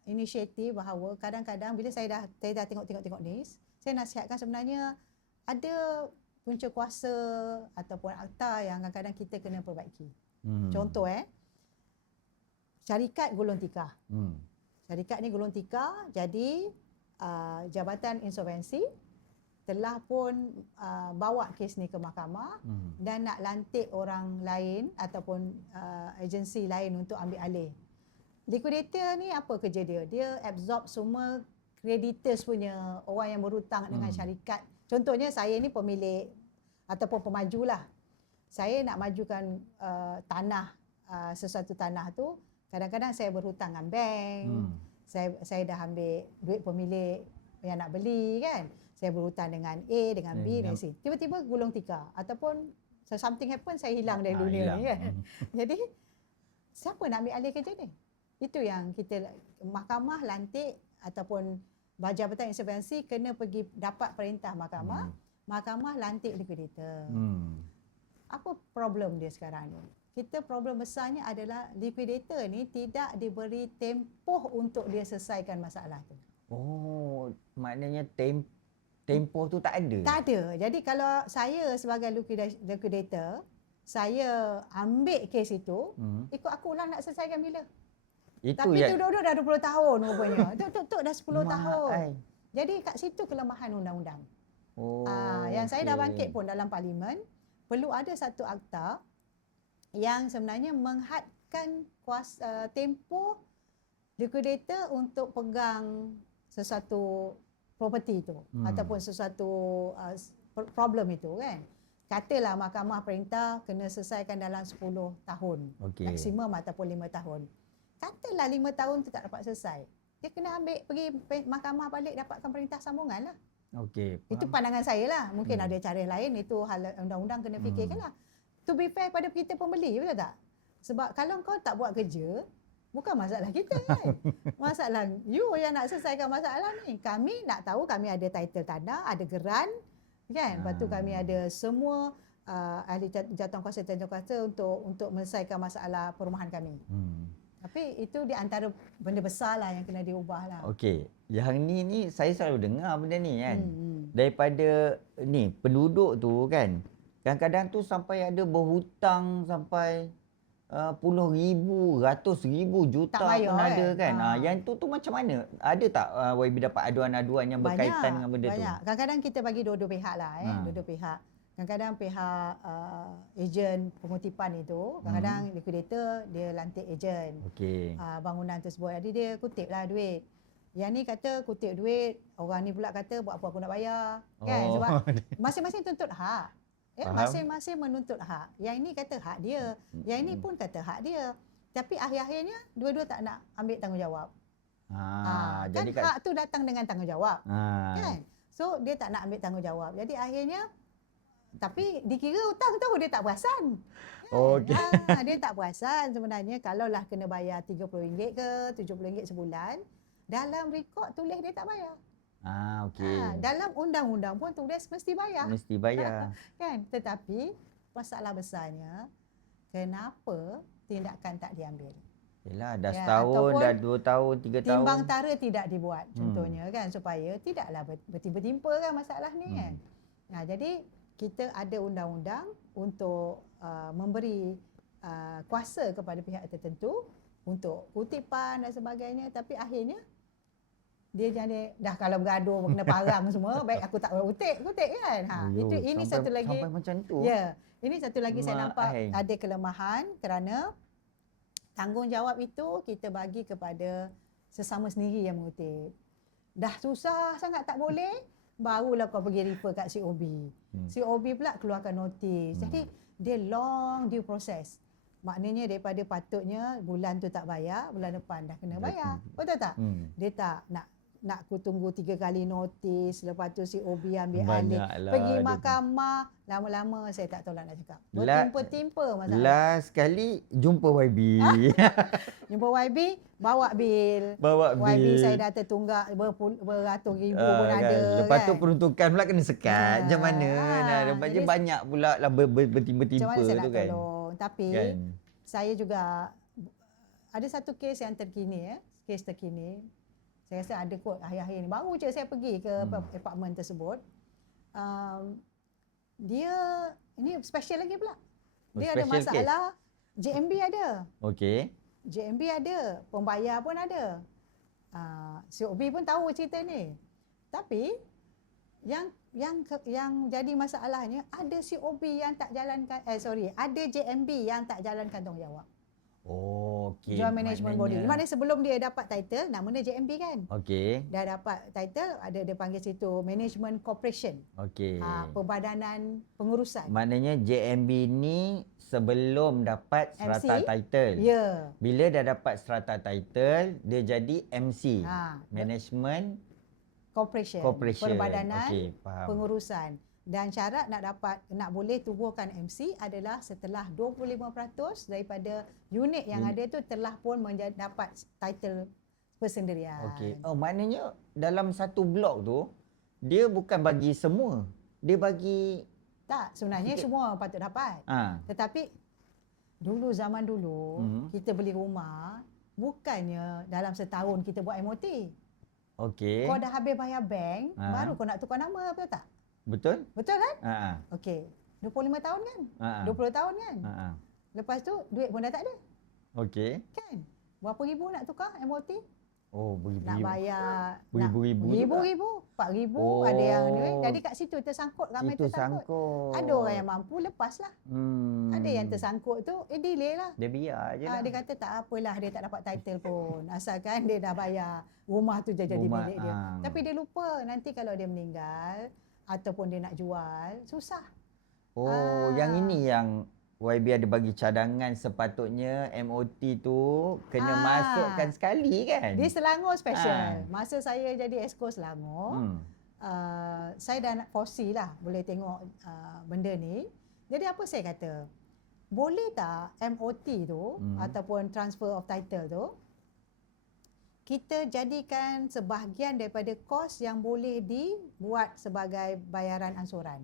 inisiatif bahawa kadang-kadang bila saya dah tengok ni, saya nasihatkan sebenarnya ada punca kuasa ataupun akta yang kadang-kadang kita kena perbaiki. Contoh syarikat gulung tikar. Syarikat ni gulung tikar, jadi Jabatan Insolvensi telah pun bawa kes ni ke mahkamah dan nak lantik orang lain ataupun agensi lain untuk ambil alih. Liquidator ni apa kerja dia? Dia absorb semua creditors punya orang yang berhutang dengan syarikat. Contohnya saya ni pemilik ataupun pemaju lah. Saya nak majukan tanah, sesuatu tanah tu, kadang-kadang saya berhutang dengan bank. Saya dah ambil duit pemilik yang nak beli kan. Saya berhutang dengan A, dengan B, dengan C. Tiba-tiba gulung tikar ataupun something happen, saya hilang dari dunia ni kan. Jadi siapa nak ambil alih kerja ni? Itu yang kita mahkamah lantik ataupun Jabatan Insolvensi kena pergi dapat perintah mahkamah. Mahkamah lantik liquidator. Apa problem dia sekarang ni? Problem besarnya adalah liquidator ni tidak diberi tempoh untuk dia selesaikan masalah tu. Oh, maknanya tempoh tu tak ada? Tak ada. Jadi kalau saya sebagai liquidator, saya ambil kes itu, ikut aku lah nak selesaikan bila. Tapi duduk-duduk dah 20 tahun rupanya. Tuk-tuk dah 10 tahun. Jadi kat situ kelemahan undang-undang. Yang saya dah bangkit pun dalam parlimen, perlu ada satu akta yang sebenarnya menghadkan tempoh liquidator untuk pegang sesuatu properti itu ataupun sesuatu problem itu kan. Katalah mahkamah perintah kena selesaikan dalam 10 tahun. Maksimum ataupun 5 tahun. Katalah 5 tahun tu tak dapat selesai. Dia kena pergi mahkamah balik dapatkan perintah sambungan lah. Itu pandangan saya lah. Mungkin ada cara lain, itu hal undang-undang kena fikirkan lah. To be fair pada kita pembeli, betul tak? Sebab kalau kau tak buat kerja, bukan masalah kita kan. Masalah you yang nak selesaikan masalah ni. Kami nak tahu kami ada title tanah, ada geran kan. Lepas tu kami ada semua ahli jawatankuasa untuk menyelesaikan masalah perumahan kami. Tapi itu di antara benda besar lah yang kena diubah lah. Okey. Yang ni saya selalu dengar benda ni kan. Daripada ni penduduk tu kan. Kadang-kadang tu sampai ada berhutang sampai puluh ribu, ratus ribu, juta pun ada kan. Yang tu macam mana? Ada tak YB dapat aduan-aduan yang berkaitan dengan benda tu? Banyak. Kadang-kadang kita bagi dua-dua pihak lah. Dua-dua pihak. Kadang-kadang pihak ejen pengutipan itu, kadang-kadang liquidator dia lantik ejen bangunan tersebut. Jadi dia kutip lah duit. Yang ni kata kutip duit, orang ni pula kata buat apa aku nak bayar. Kan? Sebab masing-masing tuntut hak. Faham. Masing-masing menuntut hak. Yang ini kata hak dia, yang ini pun kata hak dia. Tapi akhir-akhirnya dua-dua tak nak ambil tanggungjawab. Kan jadi hak tu datang dengan tanggungjawab. Ah. Kan? So dia tak nak ambil tanggungjawab. Jadi akhirnya tapi dikira hutang tu dia tak perasan. Okey. Dia tak perasan sebenarnya kalaulah kena bayar RM30 ke RM70 sebulan, dalam rekod tulis dia tak bayar. Okey. Dalam undang-undang pun tulis mesti bayar. Mesti bayar. Kan? Tetapi masalah besarnya kenapa tindakan tak diambil? Yelah, dah Ya, setahun, ataupun dah 2 tahun, 3 tahun. Timbang tara tidak dibuat contohnya kan, supaya tidaklah bertimpa-timpa kan masalah ni kan. Jadi kita ada undang-undang untuk memberi kuasa kepada pihak tertentu untuk kutipan dan sebagainya, tapi akhirnya dia jadi dah kalau bergaduh kena parang semua, baik aku tak kutip kan. Ini satu lagi sampai macam tu. Ya, ini satu lagi saya nampak ada kelemahan kerana tanggungjawab itu kita bagi kepada sesama sendiri yang mengutip. Dah susah sangat tak boleh, barulah kau pergi refer kat COB. COB pula keluarkan notis. Jadi dia long due process. Maknanya daripada patutnya bulan tu tak bayar, bulan depan dah kena bayar. Betul tak? Dia tak nak aku tunggu 3 kali notis, lepas tu COB ambil alih, pergi mahkamah, lama-lama saya tak tahu lah nak cakap. Bertimpa-timpa masalah. Last kali jumpa YB. Jumpa YB, bawa bil. YB saya dah tertunggak beratus ribu pun ada. Lepas kan? tu peruntukan pula kena sekat. Macam mana? Lepas banyak pula lah bertimpa-timpa macam mana saya tu nak kan. tolong. Tapi saya juga ada satu kes yang terkini, kes terkini. Saya rasa ada kot akhir-akhir ni. Baru je saya pergi ke apartmen tersebut. Dia, ini special lagi pula. Dia ada masalah, JMB ada. Okey. JMB ada, pembayar pun ada. COB pun tahu cerita ni. Tapi yang jadi masalahnya ada COB yang tak jalankan, ada JMB yang tak jalankan tanggungjawab. Okey. Joint Management Body. Maknanya sebelum dia dapat title, namanya JMB kan? Okey. Dah dapat title, ada dia panggil situ Management Corporation. Okey. Perbadanan pengurusan. Maknanya JMB ni sebelum dapat strata title. Ya. Bila dah dapat strata title, dia jadi MC. Management Corporation. Perbadanan pengurusan. Dan syarat nak boleh tubuhkan MC adalah setelah 25% daripada unit yang ada tu telah pun dapat title persendirian. Okey. Maknanya dalam satu blok tu dia bukan bagi semua. Dia bagi sebenarnya semua patut dapat. Tetapi zaman dulu kita beli rumah bukannya dalam setahun kita buat MOT. Okey. Kau dah habis bayar bank baru kau nak tukar nama, betul tak? Betul? Betul kan? Okey. 25 tahun kan? 20 tahun kan? Lepas tu duit pun dah tak ada. Okey. Kan? Berapa ribu nak tukar MOT? Beribu-ribu. Nak bayar Beribu-ribu. 4,000 ada yang ni. Jadi kat situ tersangkut, ramai tersangkut. Ada orang yang mampu lepas lah. Ada yang tersangkut tu delay lah. Dia biar je lah. Dia kata tak apalah, dia tak dapat title pun. Asalkan dia dah bayar, rumah tu jadi milik dia. Tapi dia lupa nanti kalau dia meninggal ataupun dia nak jual, susah. Yang ini yang YB ada bagi cadangan, sepatutnya MOT tu kena masukkan sekali kan? Di Selangor special. Masa saya jadi Exco Selangor, saya dah nak foresee lah boleh tengok benda ni. Jadi apa saya kata, boleh tak MOT tu ataupun transfer of title tu kita jadikan sebahagian daripada kos yang boleh dibuat sebagai bayaran ansuran.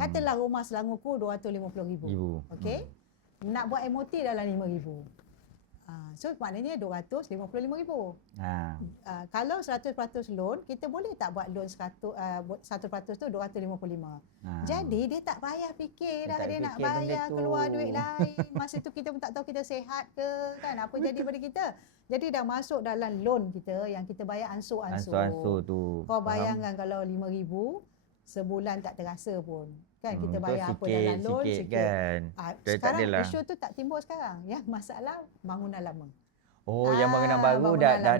Katalah rumah Selangorku RM250,000. Okey. Nak buat MOT dalam RM5,000. So maknanya RM255,000. Kalau 100% loan, kita boleh tak buat loan 100% tu RM255. Jadi dia tak payah fikir dah dia nak bayar keluar duit lain. Masa tu kita pun tak tahu kita sihat ke kan, apa jadi pada kita. Jadi dah masuk dalam loan kita yang kita bayar ansur-ansur. Ansur tu. Kau bayangkan kalau RM5,000 sebulan tak terasa pun. Kan kita bayar apa dalam loan sikit. Kan. Sekarang isu tu tak timbul sekarang. Yang masalah bangunan lama. Yang bangunan baru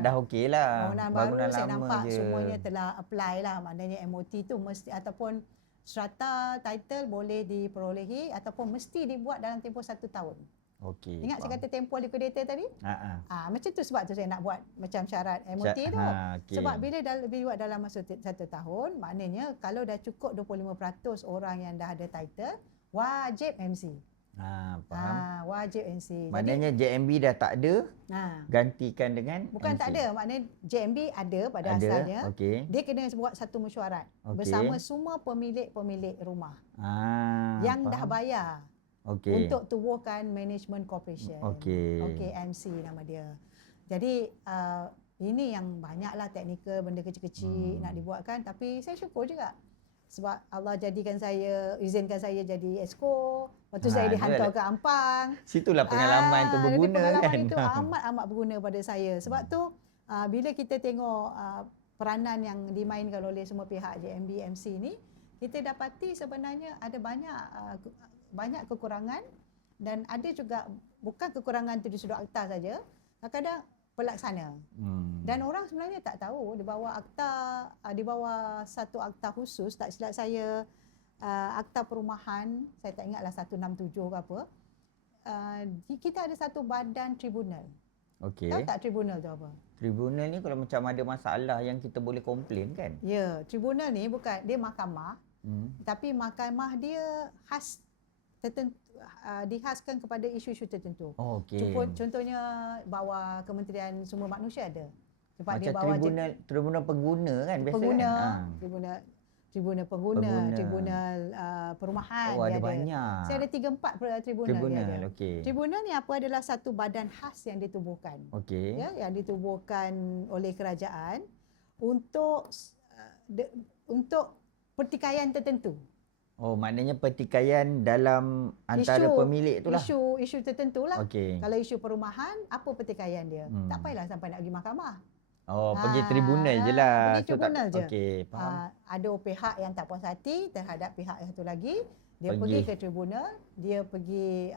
dah okey lah. Bangunan baru saya nampak semuanya telah apply lah. Maknanya MOT tu mesti ataupun strata title boleh diperolehi ataupun mesti dibuat dalam tempoh 1 tahun. Okey. Ingat saya kata tempoh liquidator tadi? Macam tu sebab tu saya nak buat macam syarat MOT tu. Okay. Sebab bila dibuat dalam masa 1 tahun, maknanya kalau dah cukup 25% orang yang dah ada title, wajib MC. Faham. Wajib MC. Maknanya JMB dah tak ada, gantikan dengan bukan MC. tak ada, maknanya JMB ada pada asalnya. Okay. Dia kena buat satu mesyuarat bersama semua pemilik-pemilik rumah yang dah bayar untuk tubuhkan Management Corporation. MC nama dia. Jadi ini yang banyaklah teknikal, benda kecil-kecil nak dibuatkan, tapi saya syukur juga. Sebab Allah izinkan saya jadi exco. Lepas tu saya dihantar ke Ampang. Situlah pengalaman tu berguna pengalaman itu amat berguna pada saya. Sebab tu bila kita tengok peranan yang dimainkan oleh semua pihak JMB MC ni, kita dapati sebenarnya ada banyak kekurangan, dan ada juga bukan kekurangan tu di sudut akta saja. Kadang-kadang pelaksana. Dan orang sebenarnya tak tahu di bawah satu akta khusus, tak silap saya akta perumahan, saya tak ingatlah 167 ke apa. Kita ada satu badan tribunal. Tahu tak tribunal tu apa? Tribunal ni kalau macam ada masalah yang kita boleh komplain kan? Ya, tribunal ni bukan dia mahkamah. Tapi mahkamah dia khas tertentu, dihaskan kepada isu-isu tertentu. Contohnya bawah Kementerian Sumber Manusia ada. Sebab macam dia bawah tribunal pengguna kan biasa pengguna, kan? Tribunal pengguna, tribunal perumahan dia ada banyak. Saya ada 3-4 tribunal dia ada. Tribunal ni adalah satu badan khas yang ditubuhkan. Yang ditubuhkan oleh kerajaan untuk pertikaian tertentu. Maknanya pertikaian dalam antara pemilik itulah. Isu tertentu lah. Kalau isu perumahan, apa pertikaian dia? Tak payahlah sampai nak pergi mahkamah. Pergi tribunal je lah. Pergi tribunal je. Faham. Ada pihak yang tak puas hati terhadap pihak yang satu lagi, dia pergi ke tribunal, dia pergi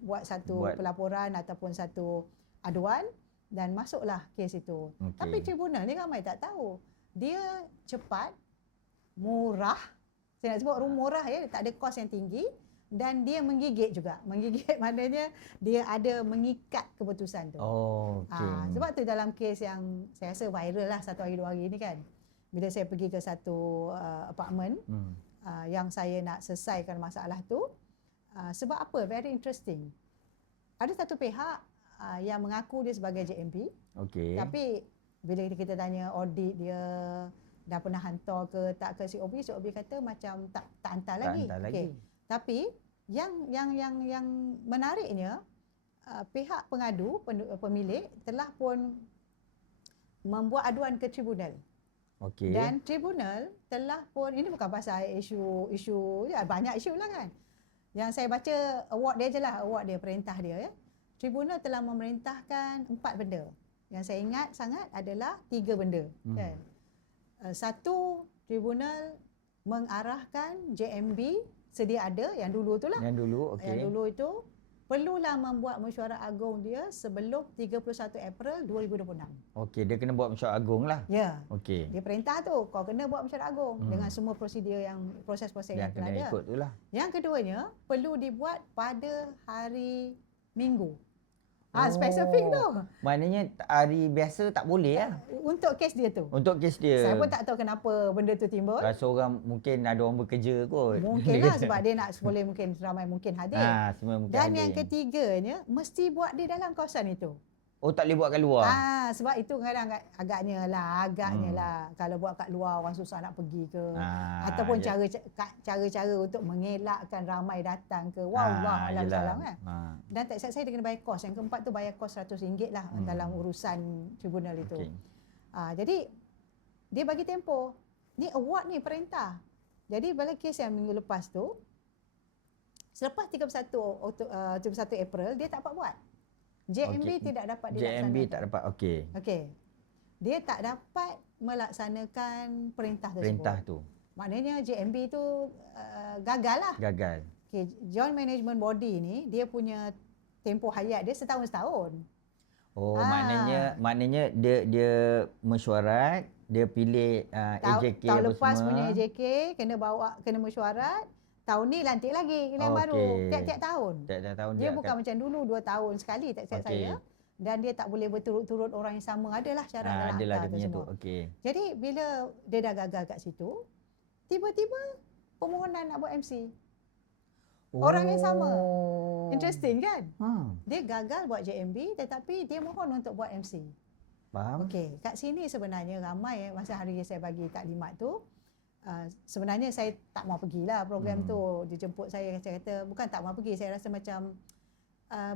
buat satu pelaporan ataupun satu aduan, dan masuklah kes itu. Tapi tribunal ni ramai tak tahu. Dia cepat, murah. Saya nak sebut murah ya, tak ada kos yang tinggi, dan dia menggigit juga. Menggigit maknanya dia ada mengikat keputusan tu. Sebab tu dalam kes yang saya rasa viral lah 1 hari 2 hari ni kan. Bila saya pergi ke satu apartmen yang saya nak selesaikan masalah tu. Sebab apa? Very interesting. Ada satu pihak yang mengaku dia sebagai JMB. Tapi bila kita tanya audit dia, dah pernah hantar ke tak ke COB kata macam tak hantar lagi. Tapi yang menariknya, pihak pengadu, pemilik telah pun membuat aduan ke tribunal. Dan tribunal telah pun, ini bukan pasal isu banyak isu lah kan. Yang saya baca award dia je lah, award dia, perintah dia ya. Tribunal telah memerintahkan 4 benda. Yang saya ingat sangat adalah 3 benda kan. Satu, tribunal mengarahkan JMB sedia ada yang dulu tu lah. Yang dulu itu perlulah membuat mesyuarat agung dia sebelum 31 April 2026. Dia kena buat mesyuarat agung lah. Ya. Dia perintah tu, kau kena buat mesyuarat agung dengan semua prosedur proses-proses yang kena ada. Ikut tu lah. Yang keduanya, perlu dibuat pada hari Minggu. Spesifik tu. Maknanya hari biasa tak boleh lah. Untuk kes dia tu. Saya pun tak tahu kenapa benda tu timbul. Rasa mungkin ada orang bekerja kot. Mungkinlah sebab dia nak boleh mungkin ramai mungkin hadir. Dan yang ketiganya, mesti buat di dalam kawasan itu. Tak boleh buat kat luar? Sebab itu kadang agaknya lah. Kalau buat kat luar orang susah nak pergi ke. Ataupun cara-cara untuk mengelakkan ramai datang ke. Wallahu a'lam kan. Dan tak saya dia kena bayar kos. Yang keempat tu bayar kos RM100 lah dalam urusan tribunal itu. Jadi dia bagi tempoh. Ni award ni perintah. Jadi balik kes yang minggu lepas tu, selepas 31 April dia tak dapat buat. JMB tidak dapat dilaksanakan. JMB tak dapat, Dia tak dapat melaksanakan perintah tersebut. Perintah tu. Maknanya JMB tu gagal lah. Joint Management Body ni, dia punya tempoh hayat dia setahun-setahun. Maknanya dia mesyuarat dia pilih AJK Tahun apa lepas semua. punya AJK kena mesyuarat. Tahun ni lantik lagi yang baru. Tiap-tiap tahun. Tiap-tiap tahun Dia bukan macam dulu 2 tahun sekali tak silap saya. Dan dia tak boleh berturut-turut orang yang sama. Adalah syarat dalam adalah akta dia tu punya semua. tu. Okey. Jadi bila dia dah gagal kat situ, tiba-tiba permohonan nak buat MC. Orang yang sama. Interesting kan? Dia gagal buat JMB tetapi dia mohon untuk buat MC. Faham? Okey, kat sini sebenarnya ramai masa hari saya bagi taklimat tu, sebenarnya saya tak mau pergilah program tu. Dia jemput saya kata bukan tak mau pergi, saya rasa macam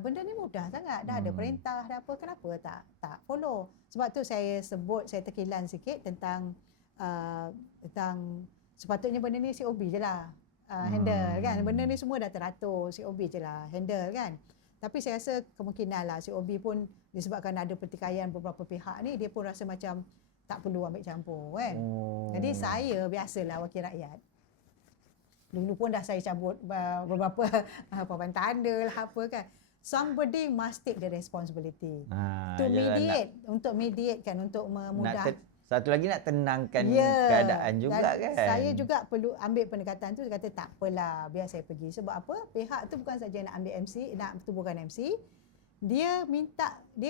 benda ni mudah sangat, dah ada perintah, dah apa, kenapa tak follow. Sebab tu saya tekilan sikit tentang sepatutnya benda ni COB je lah handle kan. Benda ni semua dah teratur, COB je lah handle kan. Tapi saya rasa kemungkinan lah COB pun disebabkan ada pertikaian beberapa pihak ni, dia pun rasa macam tak perlu ambil campur kan. Jadi saya biasalah wakil rakyat. Dulu pun dah saya cabut beberapa papan tanda lah apa kan. Somebody must take the responsibility to mediate, untuk mediate kan, untuk memudah. Satu lagi nak tenangkan keadaan juga kan. Saya juga perlu ambil pendekatan tu, kata tak apalah, biar saya pergi. Sebab apa? Pihak tu bukan saja nak ambil MC, nak tubuhkan MC. Dia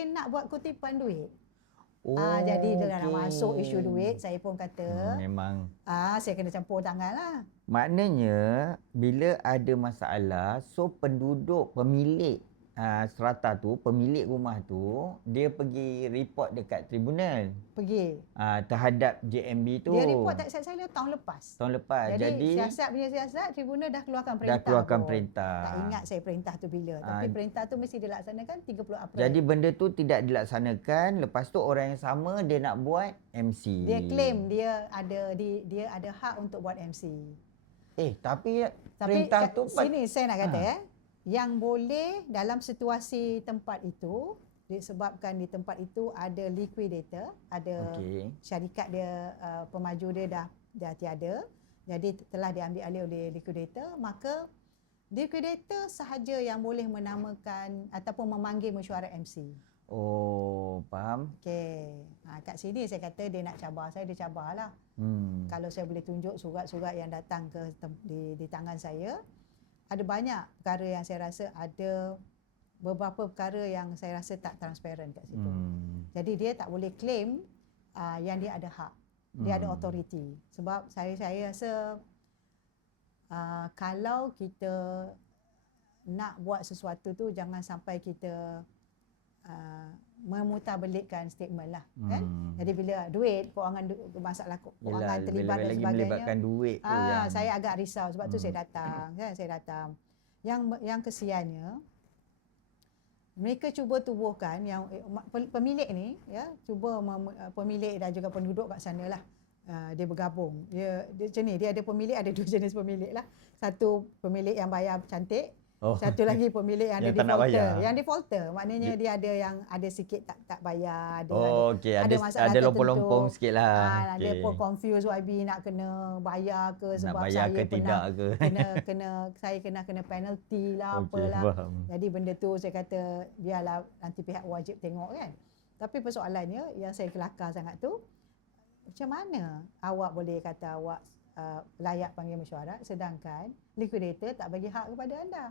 nak buat kutipan duit. Jadi dia dah masuk isu duit, saya pun kata memang saya kena campur tangan lah. Maknanya bila ada masalah, so pemilik strata tu, pemilik rumah tu, dia pergi report dekat tribunal. Terhadap JMB tu. Dia report tak saya tahun lepas. Jadi siasat tribunal dah keluarkan perintah. Tak ingat saya perintah tu bila. Tapi perintah tu mesti dilaksanakan 30 April. Jadi benda tu tidak dilaksanakan, lepas tu orang yang sama dia nak buat MC. Dia claim dia ada hak untuk buat MC. Tapi perintah tu sini saya nak kata yang boleh dalam situasi tempat itu, disebabkan di tempat itu ada liquidator, ada syarikat dia, pemaju dia dah tiada, jadi telah diambil alih oleh liquidator, maka liquidator sahaja yang boleh menamakan ataupun memanggil mesyuarat MC. Faham. Kat sini saya kata dia nak cabar saya, dia cabarlah. Kalau saya boleh tunjuk surat-surat yang datang di tangan saya, ada banyak perkara yang saya rasa ada beberapa perkara yang saya rasa tak transparan kat situ. Jadi dia tak boleh claim yang dia ada hak. Dia ada authority. Sebab saya rasa kalau kita nak buat sesuatu tu, jangan sampai kita memutarbelikkan statement lah kan. Jadi bila duit, masalah kewangan terlibat dan sebagainya, melibatkan duit tu saya agak risau. Sebab tu saya datang kan, yang kesiannya mereka cuba tubuhkan yang pemilik ni pemilik dan juga penduduk kat sana lah, dia bergabung. Dia macam ni, dia ada pemilik, ada 2 jenis pemilik lah. Satu pemilik yang bayar cantik, satu lagi pemilik yang defaulter. Yang defaulter maknanya dia ada yang ada sikit tak bayar, ada masalah ada lompong-lompong sikitlah. Dia pun confuse YB nak kena bayar ke, sebab bayar saya ke tidak ke. saya kena penalty lah apalah. Jadi benda tu saya kata biarlah nanti pihak wajib tengok kan. Tapi persoalannya yang saya kelakar sangat tu, macam mana awak boleh kata awak layak panggil mesyuarat sedangkan liquidator tak bagi hak kepada anda?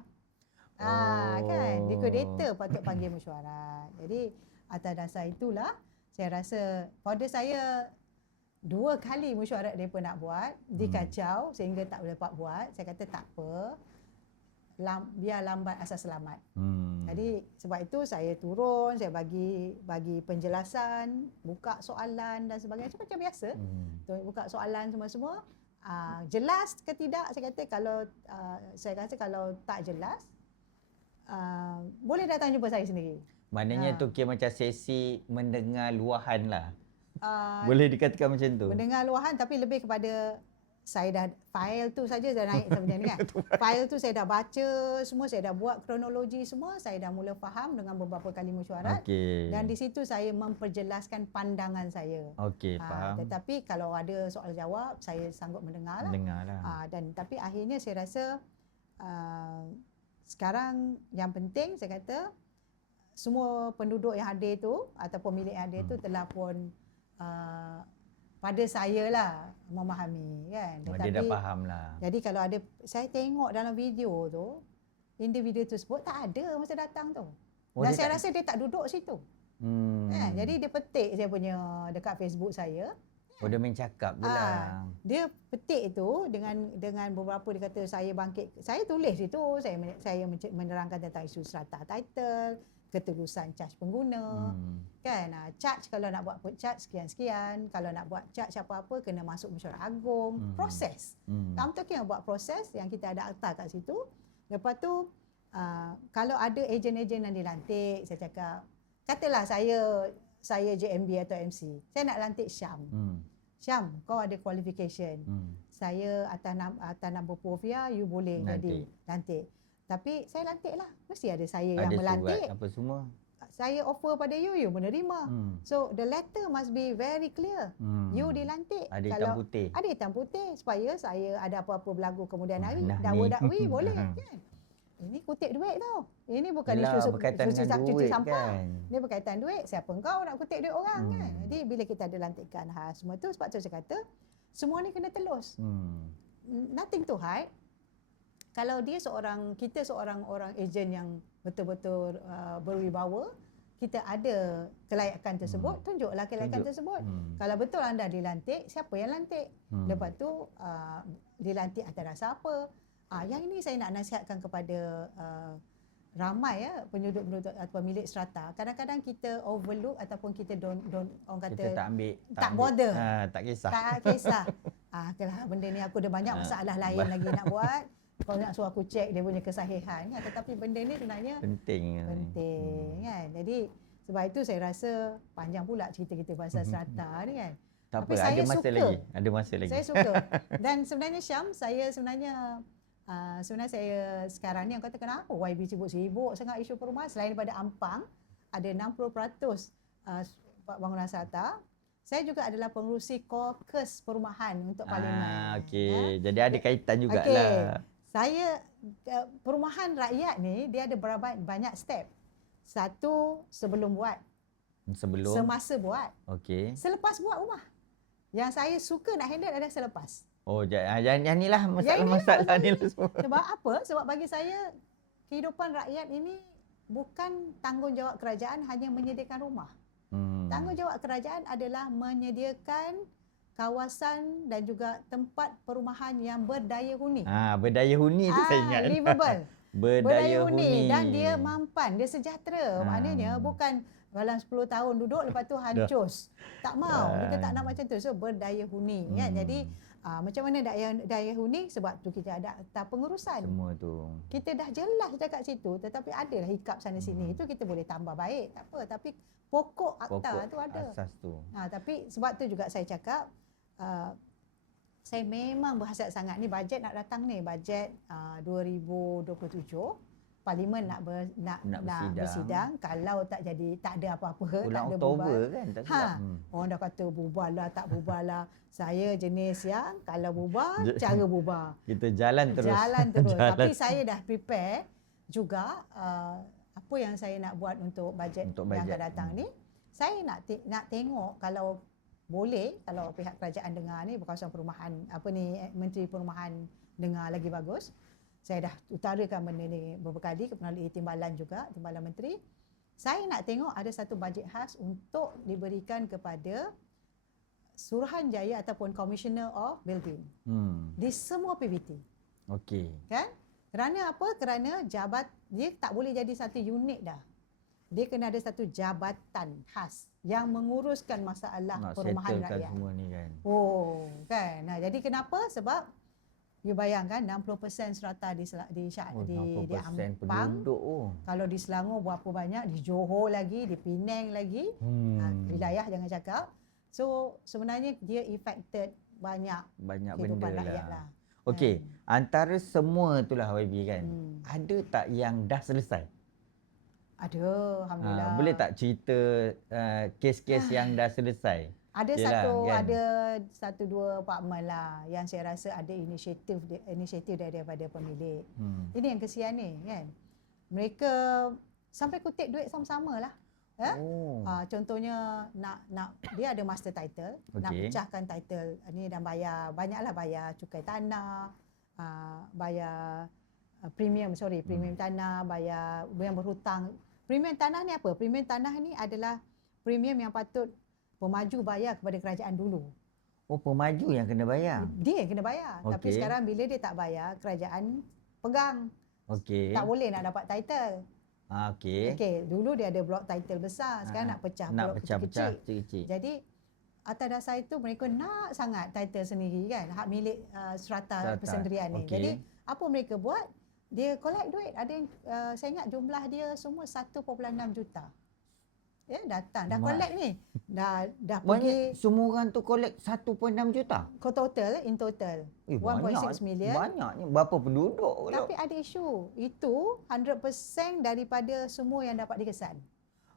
Kan, liquidator patut panggil mesyuarat. Jadi atas dasar itulah saya rasa, pada saya 2 kali mesyuarat mereka nak buat dikacau sehingga tak boleh dapat buat. Saya kata tak apa, biar lambat asal selamat. Jadi sebab itu saya turun, saya bagi penjelasan, buka soalan dan sebagainya macam biasa. Buka soalan semua-semua. Jelas ke tidak, saya kata saya rasa kalau tak jelas, boleh datang jumpa saya sendiri. Maknanya tu kira macam sesi mendengar luahan lah. Boleh dikatakan macam tu. Mendengar luahan, tapi lebih kepada saya dah file tu saja dah naik macam ni kan. File tu saya dah baca semua, saya dah buat kronologi semua, saya dah mula faham dengan beberapa kali mesyuarat. Dan di situ saya memperjelaskan pandangan saya. Faham. Tetapi kalau ada soal jawab, saya sanggup mendengar lah. Tapi akhirnya saya rasa sekarang yang penting saya kata semua penduduk yang hadir tu atau pemilik yang hadir tu telah pun pada saya lah memahami kan. Dia dah faham lah. Jadi kalau ada, saya tengok dalam video tu, individu tersebut tak ada masa datang tu. Dan saya rasa dia tak duduk situ. Jadi dia petik saya punya dekat Facebook saya. Dia main cakap je lah. Dia petik itu dengan beberapa dia kata saya bangkit. Saya tulis itu, saya menerangkan tentang isu strata title, ketulusan charge pengguna. Kan, charge kalau nak buat charge sekian-sekian, kalau nak buat charge apa-apa kena masuk mesyuarat agung, proses. I'm talking about proses yang kita ada akta kat situ. Lepas tu kalau ada ejen-ejen yang dilantik, saya cakap, katalah saya JMB atau MC, saya nak lantik Syam. Syam, kau ada qualification. Saya atas nama Povia, you boleh jadi lantik. Tapi saya lantik lah. Mesti ada saya yang melantik. Ada surat apa semua. Saya offer pada you menerima. So the letter must be very clear. You dilantik. Ada hitam putih. Ada hitam putih supaya saya ada apa-apa berlaku kemudian hari. Dakwa-dakwi boleh kan. Ini kutip duit tau. Ini bukan isu berkaitan dengan duit sampah. kan. Ini berkaitan duit. Siapa engkau nak kutip duit orang kan. Jadi bila kita ada lantikan semua tu, sebab tu saya kata semua ni kena telus. Nothing to hide. Kalau kita seorang orang ejen yang betul-betul berwibawa, kita ada kelayakan tersebut, tunjuklah kelayakan tersebut. Kalau betul anda dilantik, siapa yang lantik? Lepas tu dilantik atas dasar apa? Yang ini saya nak nasihatkan kepada ramai penduduk-penduduk atau pemilik strata. Kadang-kadang kita overlook ataupun kita don't orang kata kita tak ambil, tak bother. Tak kisah. Tak kisah. Okeylah, benda ni aku ada banyak masalah lain lagi nak buat. Kau nak suruh aku cek dia punya kesahihan kan, tetapi benda ni sebenarnya penting kan. Jadi sebab itu saya rasa panjang pula cerita kita pasal strata ni kan. Tak tapi apa, saya ada masa lagi. Saya suka. Dan sebenarnya Syam, saya sebenarnya saya sekarang ni, orang kata kenapa YB sibuk sangat isu perumahan, selain daripada Ampang ada 60% bangunan strata. Saya juga adalah pengerusi Caucus Perumahan untuk Parlimen. Okey, jadi ada kaitan jugalah. Saya perumahan rakyat ni dia ada berapa banyak step. Satu, sebelum buat. Semasa buat. Okey. Selepas buat rumah. Yang saya suka nak handle adalah selepas. Yang ni lah masalah ni lah semua. Sebab apa? Sebab bagi saya kehidupan rakyat ini bukan tanggungjawab kerajaan hanya menyediakan rumah. Tanggungjawab kerajaan adalah menyediakan kawasan dan juga tempat perumahan yang berdaya huni. Berdaya huni tu saya ingat. Livable. Berdaya huni. Dan dia mampan, dia sejahtera. Maknanya bukan dalam 10 tahun duduk lepas tu hancur. Tak mau. Kita tak nak macam tu. So berdaya huni kan. Jadi macam mana daya huni, sebab tu kita ada akta pengurusan. Semua tu. Kita dah jelas dekat situ, tetapi adalah hikap sana sini. Itu kita boleh tambah baik, tak apa. Tapi pokok akta tu ada. Asas tu. Tapi sebab tu juga saya cakap, saya memang berhasrat sangat ni bajet nak datang ni, bajet 2027. Parlimen nak bersidang. Kalau tak jadi, tak ada apa-apa, tak ada Oktober kan, tak silap. Orang dah kata bubarlah, tak bubarlah. Saya jenis yang kalau bubar, cara bubar. Kita jalan terus. Tapi saya dah prepare juga apa yang saya nak buat untuk bajet yang akan datang ni. Saya nak tengok kalau boleh, kalau pihak kerajaan dengar ni, berkawasan perumahan, Menteri Perumahan dengar lagi bagus. Saya dah utarakan benda ni beberapa kali melalui timbalan juga, timbalan menteri. Saya nak tengok ada satu bajet khas untuk diberikan kepada Suruhanjaya ataupun Commissioner of Building di semua PBT. Okey. Kan? Kerana apa? Kerana dia tak boleh jadi satu unit dah. Dia kena ada satu jabatan khas yang menguruskan masalah perumahan rakyat. Semua ni kan. Kan. Jadi kenapa? Sebab you bayangkan 60% strata di Ampang. Kalau di Selangor berapa banyak, di Johor lagi, di Penang lagi. Wilayah jangan cakap. So sebenarnya dia affected banyak benda rakyat lah. Okey, antara semua itulah YB kan. Ada tak yang dah selesai? Ada, alhamdulillah. Boleh tak cerita kes-kes yang dah selesai? Ada ada satu dua apartmen lah yang saya rasa ada inisiatif daripada pemilik. Ini yang kesian ni kan. Mereka sampai kutip duit sama-sama lah. Contohnya nak dia ada master title, nak pecahkan title ni dan banyaklah bayar cukai tanah, bayar premium tanah, bayar yang berhutang. Premium tanah ni apa? Premium tanah ni adalah premium yang patut pemaju bayar kepada kerajaan dulu. Oh, pemaju yang kena bayar? Dia yang kena bayar. Tapi sekarang bila dia tak bayar, kerajaan pegang. Okey. Tak boleh nak dapat title. Okey. Dulu dia ada block title besar, sekarang nak pecah blok kecil-kecil. Jadi atas dasar itu mereka nak sangat title sendiri kan, hak milik strata persendirian ni. Jadi apa mereka buat? Dia collect duit. Ada yang saya ingat jumlah dia semua 1.6 juta. Ya, datang dah collect ni. Dah pergi semua orang tu collect 1.6 juta. In total 1.6 million. Banyaknya. Berapa penduduk? Tapi ada isu. Itu 100% daripada semua yang dapat dikesan.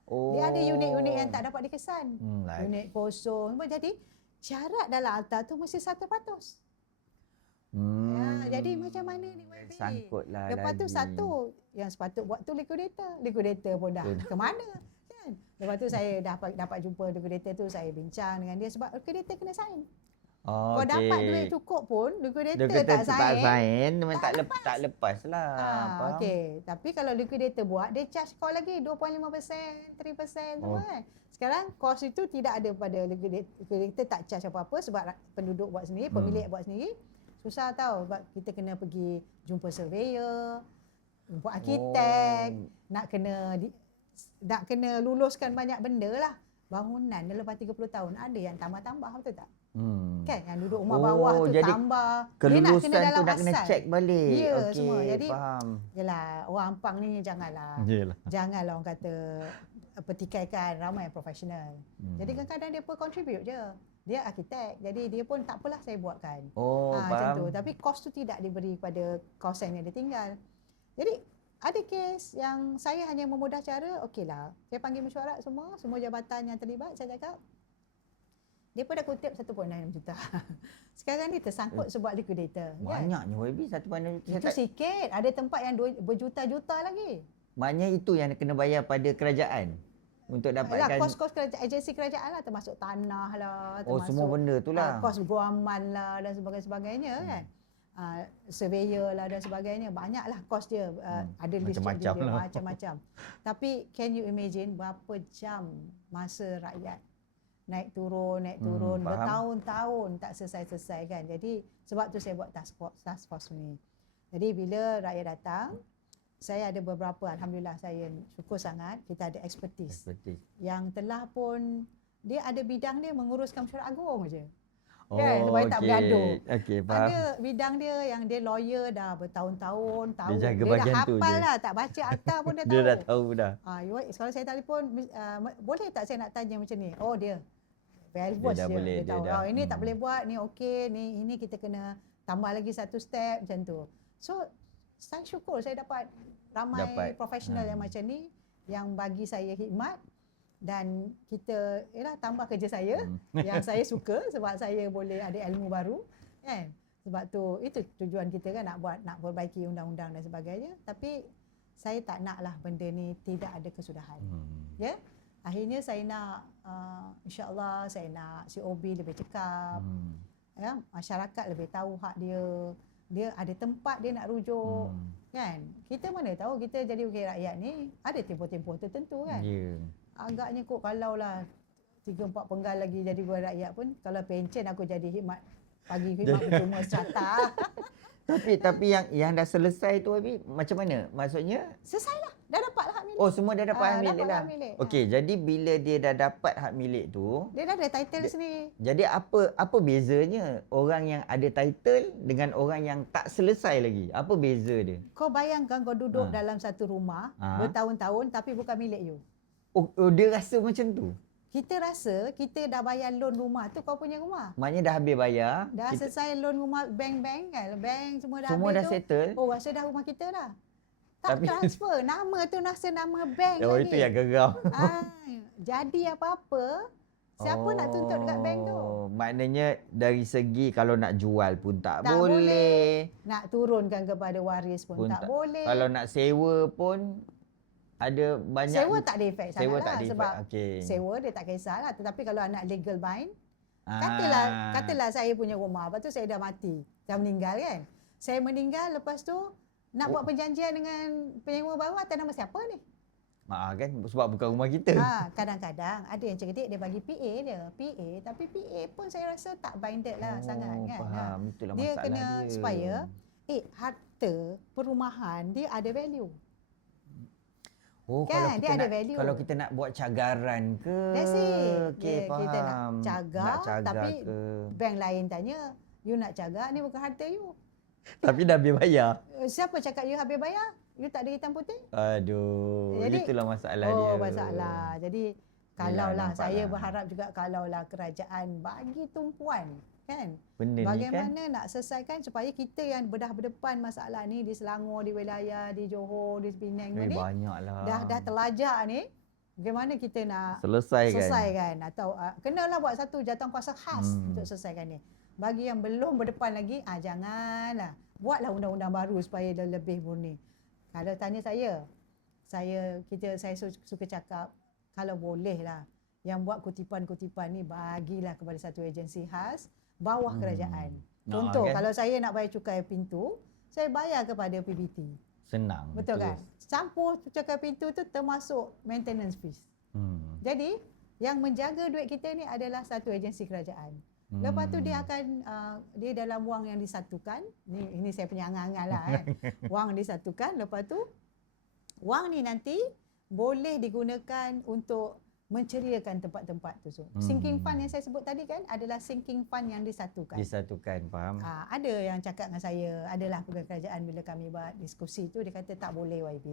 Dia ada unit-unit yang tak dapat dikesan. Unit kosong. Jadi syarat dalam akta tu mesti 100%. Jadi macam mana ni YB? Sangkutlah Lepas lagi. tu satu yang sepatut buat tu liquidator. Liquidator pun dah ke mana? Kan? Lepas tu saya dapat jumpa liquidator tu, saya bincang dengan dia sebab liquidator kena sign. Kau dapat duit cukup pun liquidator tak sign. Memang tak lepas lah. Okey. Tapi kalau liquidator buat, dia charge kau lagi 2.5%, 3% semua kan. Sekarang kos itu tidak ada pada liquidator, tak charge apa-apa sebab penduduk buat sendiri, pemilik buat sendiri. Susah tau sebab kita kena pergi jumpa surveyor, jumpa arkitek, nak kena luluskan banyak benda lah. Bangunan lepas 30 tahun ada yang tambah-tambah, betul tak? Kan yang duduk rumah bawah tu jadi tambah. Kelulusan dia nak tu nak kena check balik. Ya, semua. Jadi faham. Yalah, orang Ampang ni janganlah orang kata petikaikan, ramai yang profesional. Jadi kadang-kadang dia contribute je. Dia arkitek. Jadi dia pun tak apalah saya buatkan. Macam tu. Tapi kos tu tidak diberi kepada kawasan yang dia tinggal. Jadi ada kes yang saya hanya memudah cara, okeylah. Saya panggil mesyuarat semua jabatan yang terlibat, saya cakap dia pun dah kutip 1.6 juta. Sekarang ni tersangkut sebab liquidator. Banyaknya YB 1.6 juta. Itu sikit. Ada tempat yang berjuta-juta lagi. Maknanya itu yang kena bayar pada kerajaan untuk dapatkan kos-kos agensi kerajaan lah, termasuk tanah lah, termasuk semua benda tu lah. Kos guaman lah dan sebagainya kan. Surveyor lah dan sebagainya. Banyaklah kos dia. Ada list dia macam-macam. Tapi can you imagine berapa jam masa rakyat naik turun bertahun-tahun tak selesai-selesai kan. Jadi sebab tu saya buat task force ni. Jadi bila rakyat datang, saya ada beberapa, alhamdulillah saya syukur sangat kita ada expertise. Yang telah pun dia ada bidang dia menguruskan mesyuarat agung aje. Kan, supaya tak bergaduh. Ada bidang dia yang dia lawyer dah bertahun-tahun, tahu. Dia dah hafal lah, tak baca akta pun dia tahu. Dia dah tahu dah. Kalau saya telefon, boleh tak saya nak tanya macam ni? Dia very bos dia. Dia tahu. Ini tak boleh buat, ni okey, ini kita kena tambah lagi satu step macam tu. So, saya syukur saya dapat ramai profesional yang macam ni yang bagi saya khidmat. Dan kita tambah kerja saya yang saya suka sebab saya boleh ada ilmu baru kan. Sebab tu itu tujuan kita kan, nak perbaiki undang-undang dan sebagainya. Tapi saya tak naklah benda ni tidak ada kesudahan. Ya. Akhirnya saya nak insya-Allah saya nak COB lebih cekap. Ya, masyarakat lebih tahu hak dia. Dia ada tempat dia nak rujuk kan. Kita mana tahu kita jadi wakil rakyat ni ada tempoh-tempoh tertentu kan. Agaknya kok kalau lah 3-4 penggal lagi jadi wakil rakyat pun, kalau pencen aku jadi khidmat pagi khidmat percuma strata. Tapi yang dah selesai tu Abi macam mana? Maksudnya selesailah. Dah dapat hak milik. Semua dah dapat hak milik lah. Okey, jadi bila dia dah dapat hak milik tu, dia dah ada title sendiri. Jadi apa bezanya orang yang ada title dengan orang yang tak selesai lagi? Apa beza dia? Kau bayangkan kau duduk dalam satu rumah bertahun-tahun tapi bukan milik you. Dia rasa macam tu. Kita rasa kita dah bayar loan rumah tu, kau punya rumah. Maknanya dah habis bayar. Dah selesai loan rumah bank kan. Bank semua dah semua habis dah tu. Settle. Rasa dah rumah kita dah. Tak transfer. Nama tu rasa nama bank lagi. Itu yang geram. Jadi apa-apa, siapa nak tuntut dekat bank tu? Maknanya dari segi kalau nak jual pun tak boleh. Nak turunkan kepada waris pun tak boleh. Kalau nak sewa pun ada banyak Sewa tak ada efek sangat sewa lah tak ada sebab efek. Okey. sewa dia tak kisahlah. Tetapi kalau nak legal bind, Ah. katalah saya punya rumah, lepas tu saya dah mati, dah meninggal kan. Saya meninggal, lepas tu nak buat perjanjian dengan penyewa baru atas nama siapa ni? Kan sebab bukan rumah kita. Kadang-kadang ada yang cerdik dia bagi PA dia. PA, tapi PA pun saya rasa tak binded lah sangat kan. Faham. Itulah Dia masalah kena dia. supaya harta perumahan dia ada value. Kalau Kan, kita dia ada nak, value. kalau kita nak buat cagaran ke. That's it. Okey, faham. Kita nak cagar, tapi ke. bank lain tanya, you nak cagar, ni bukan harta you. Tapi dah habis bayar. Siapa cakap you habis bayar? You tak ada hitam putih? Aduh, Jadi, itulah masalah dia. Masalah. Jadi kalaulah nampak saya lah. berharap juga kalaulah kerajaan bagi tumpuan kan. Benda ni kan. Bagaimana nak selesaikan supaya kita yang bedah berdepan masalah ni di Selangor, di wilayah, di Johor, di Penang ni Banyaklah. dah terlajak ni, bagaimana kita nak selesaikan. atau kenalah buat satu jawatankuasa khas untuk selesaikan ni. Bagi yang belum berdepan lagi, janganlah buatlah undang-undang baru supaya dia lebih murni. Kalau tanya saya suka cakap kalau bolehlah yang buat kutipan-kutipan ni bagilah kepada satu agensi khas bawah kerajaan. Contoh, kalau saya nak bayar cukai pintu, saya bayar kepada PBT. Senang. Betul kan? Campur cukai pintu tu termasuk maintenance fees. Jadi, yang menjaga duit kita ni adalah satu agensi kerajaan. Lepas tu dia akan dia dalam wang yang disatukan. Ini saya punya angan-angan lah kan. Wang disatukan, lepas tu wang ni nanti boleh digunakan untuk menceriakan tempat-tempat tu. Sinking fund yang saya sebut tadi kan adalah sinking fund yang disatukan. Disatukan, faham. Ada yang cakap dengan saya, adalah pegawai kerajaan bila kami buat diskusi tu, dia kata tak boleh YB.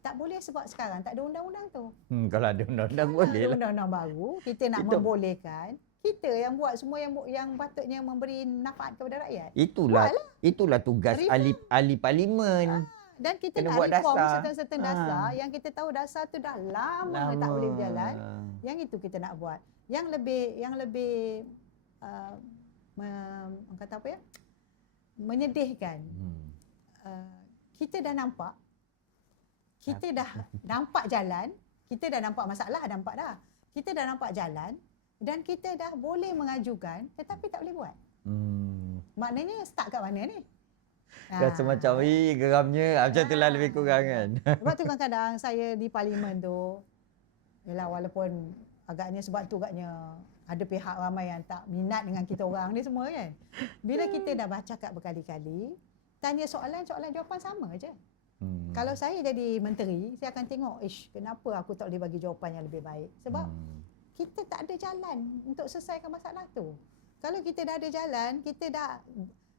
Tak boleh sebab sekarang tak ada undang-undang tu. Kalau ada undang-undang boleh lah. Undang-undang baru, kita nak membolehkan. Kita yang buat semua yang patutnya memberi manfaat kepada rakyat. Itulah tugas ahli parlimen. Dan kita kena nak buat reform dasar. certain dasar yang kita tahu dasar tu dah lama tak boleh berjalan. Yang itu kita nak buat. Yang lebih kata apa ya? Menyedihkan. Kita dah nampak. Kita dah nampak jalan, kita dah nampak masalah, nampak dah. Kita dah nampak jalan dan kita dah boleh mengajukan tetapi tak boleh buat. Maknanya start kat mana ni? Rasa macam geramnya macam itulah lebih kurang kan. Sebab tu kadang-kadang saya di parlimen tu, yalah walaupun agaknya sebab tu agaknya ada pihak ramai yang tak minat dengan kita orang ni semua kan. Bila kita dah baca kat berkali-kali, tanya soalan jawapan sama je. Kalau saya jadi menteri, saya akan tengok, kenapa aku tak boleh bagi jawapan yang lebih baik? Sebab kita tak ada jalan untuk selesaikan masalah tu. Kalau kita dah ada jalan, kita dah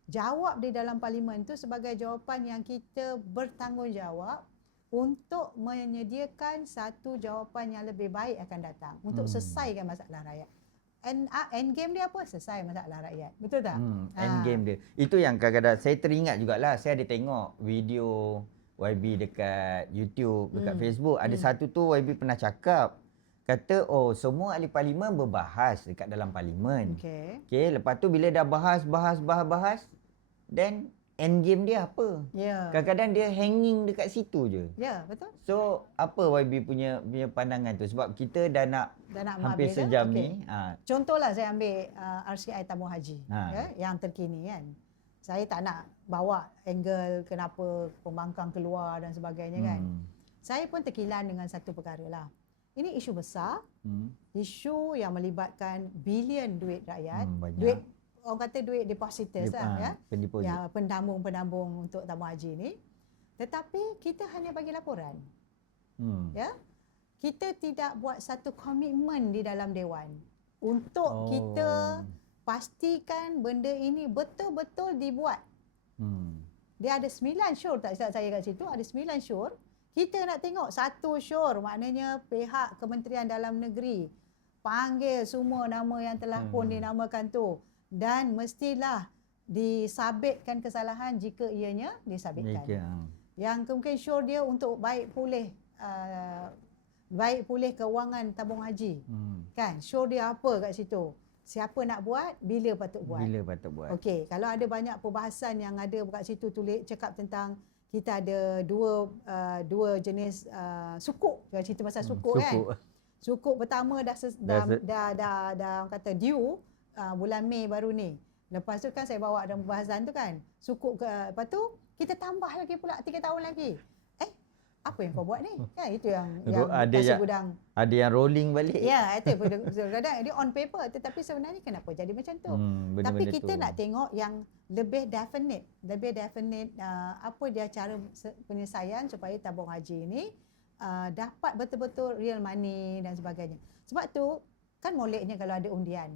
jawab di dalam parlimen tu sebagai jawapan yang kita bertanggungjawab untuk menyediakan satu jawapan yang lebih baik akan datang untuk selesaikan masalah rakyat. End game dia apa? Selesai masalah rakyat. Betul tak? End game dia. Itu yang kadang-kadang saya teringat jugalah. Saya ada tengok video YB dekat YouTube, dekat Facebook. Ada satu tu YB pernah cakap. Kata, semua ahli parlimen berbahas dekat dalam parlimen. Okey, lepas tu bila dah bahas, then end game dia apa? Kadang-kadang dia hanging dekat situ je. Betul. So, apa YB punya pandangan tu? Sebab kita dah nak hampir sejam ni. Contohlah saya ambil RCI tabung haji yang terkini kan. Saya tak nak bawa angle kenapa pembangkang keluar dan sebagainya kan. Saya pun terkilan dengan satu perkara lah. Ini isu besar, isu yang melibatkan bilion duit rakyat, duit orang kata duit depositors lah ya, pendambung untuk tabung haji ni. Tetapi kita hanya bagi laporan, ya, kita tidak buat satu komitmen di dalam dewan untuk kita pastikan benda ini betul-betul dibuat. Dia ada 9 syur, tak silap saya kat situ, ada 9 syur. Kita nak tengok satu syur, maknanya pihak Kementerian Dalam Negeri panggil semua nama yang telah pun dinamakan tu dan mestilah disabitkan kesalahan jika ianya disabitkan. Yang mungkin syur dia untuk baik pulih kewangan tabung haji. Kan? Syur dia apa kat situ? Siapa nak buat, bila patut buat. Bila patut buat. Okey, kalau ada banyak perbahasan yang ada kat situ tulis cakap tentang kita ada dua jenis sukuk. Kita cerita pasal sukuk kan. Sukuk pertama dah orang kata due bulan Mei baru ni. Lepas tu kan saya bawa dalam pembahasan tu kan. Sukuk lepas tu kita tambah lagi pula 3 tahun lagi. Apa yang kau buat ni? Kan itu yang kasih gudang. Ada yang rolling balik. Ya, itu kadang-kadang dia on paper tetapi sebenarnya kenapa jadi macam tu? Tapi kita nak tengok yang lebih definite apa dia cara penyelesaian supaya tabung haji ini dapat betul-betul real money dan sebagainya. Sebab tu kan moleknya kalau ada undian.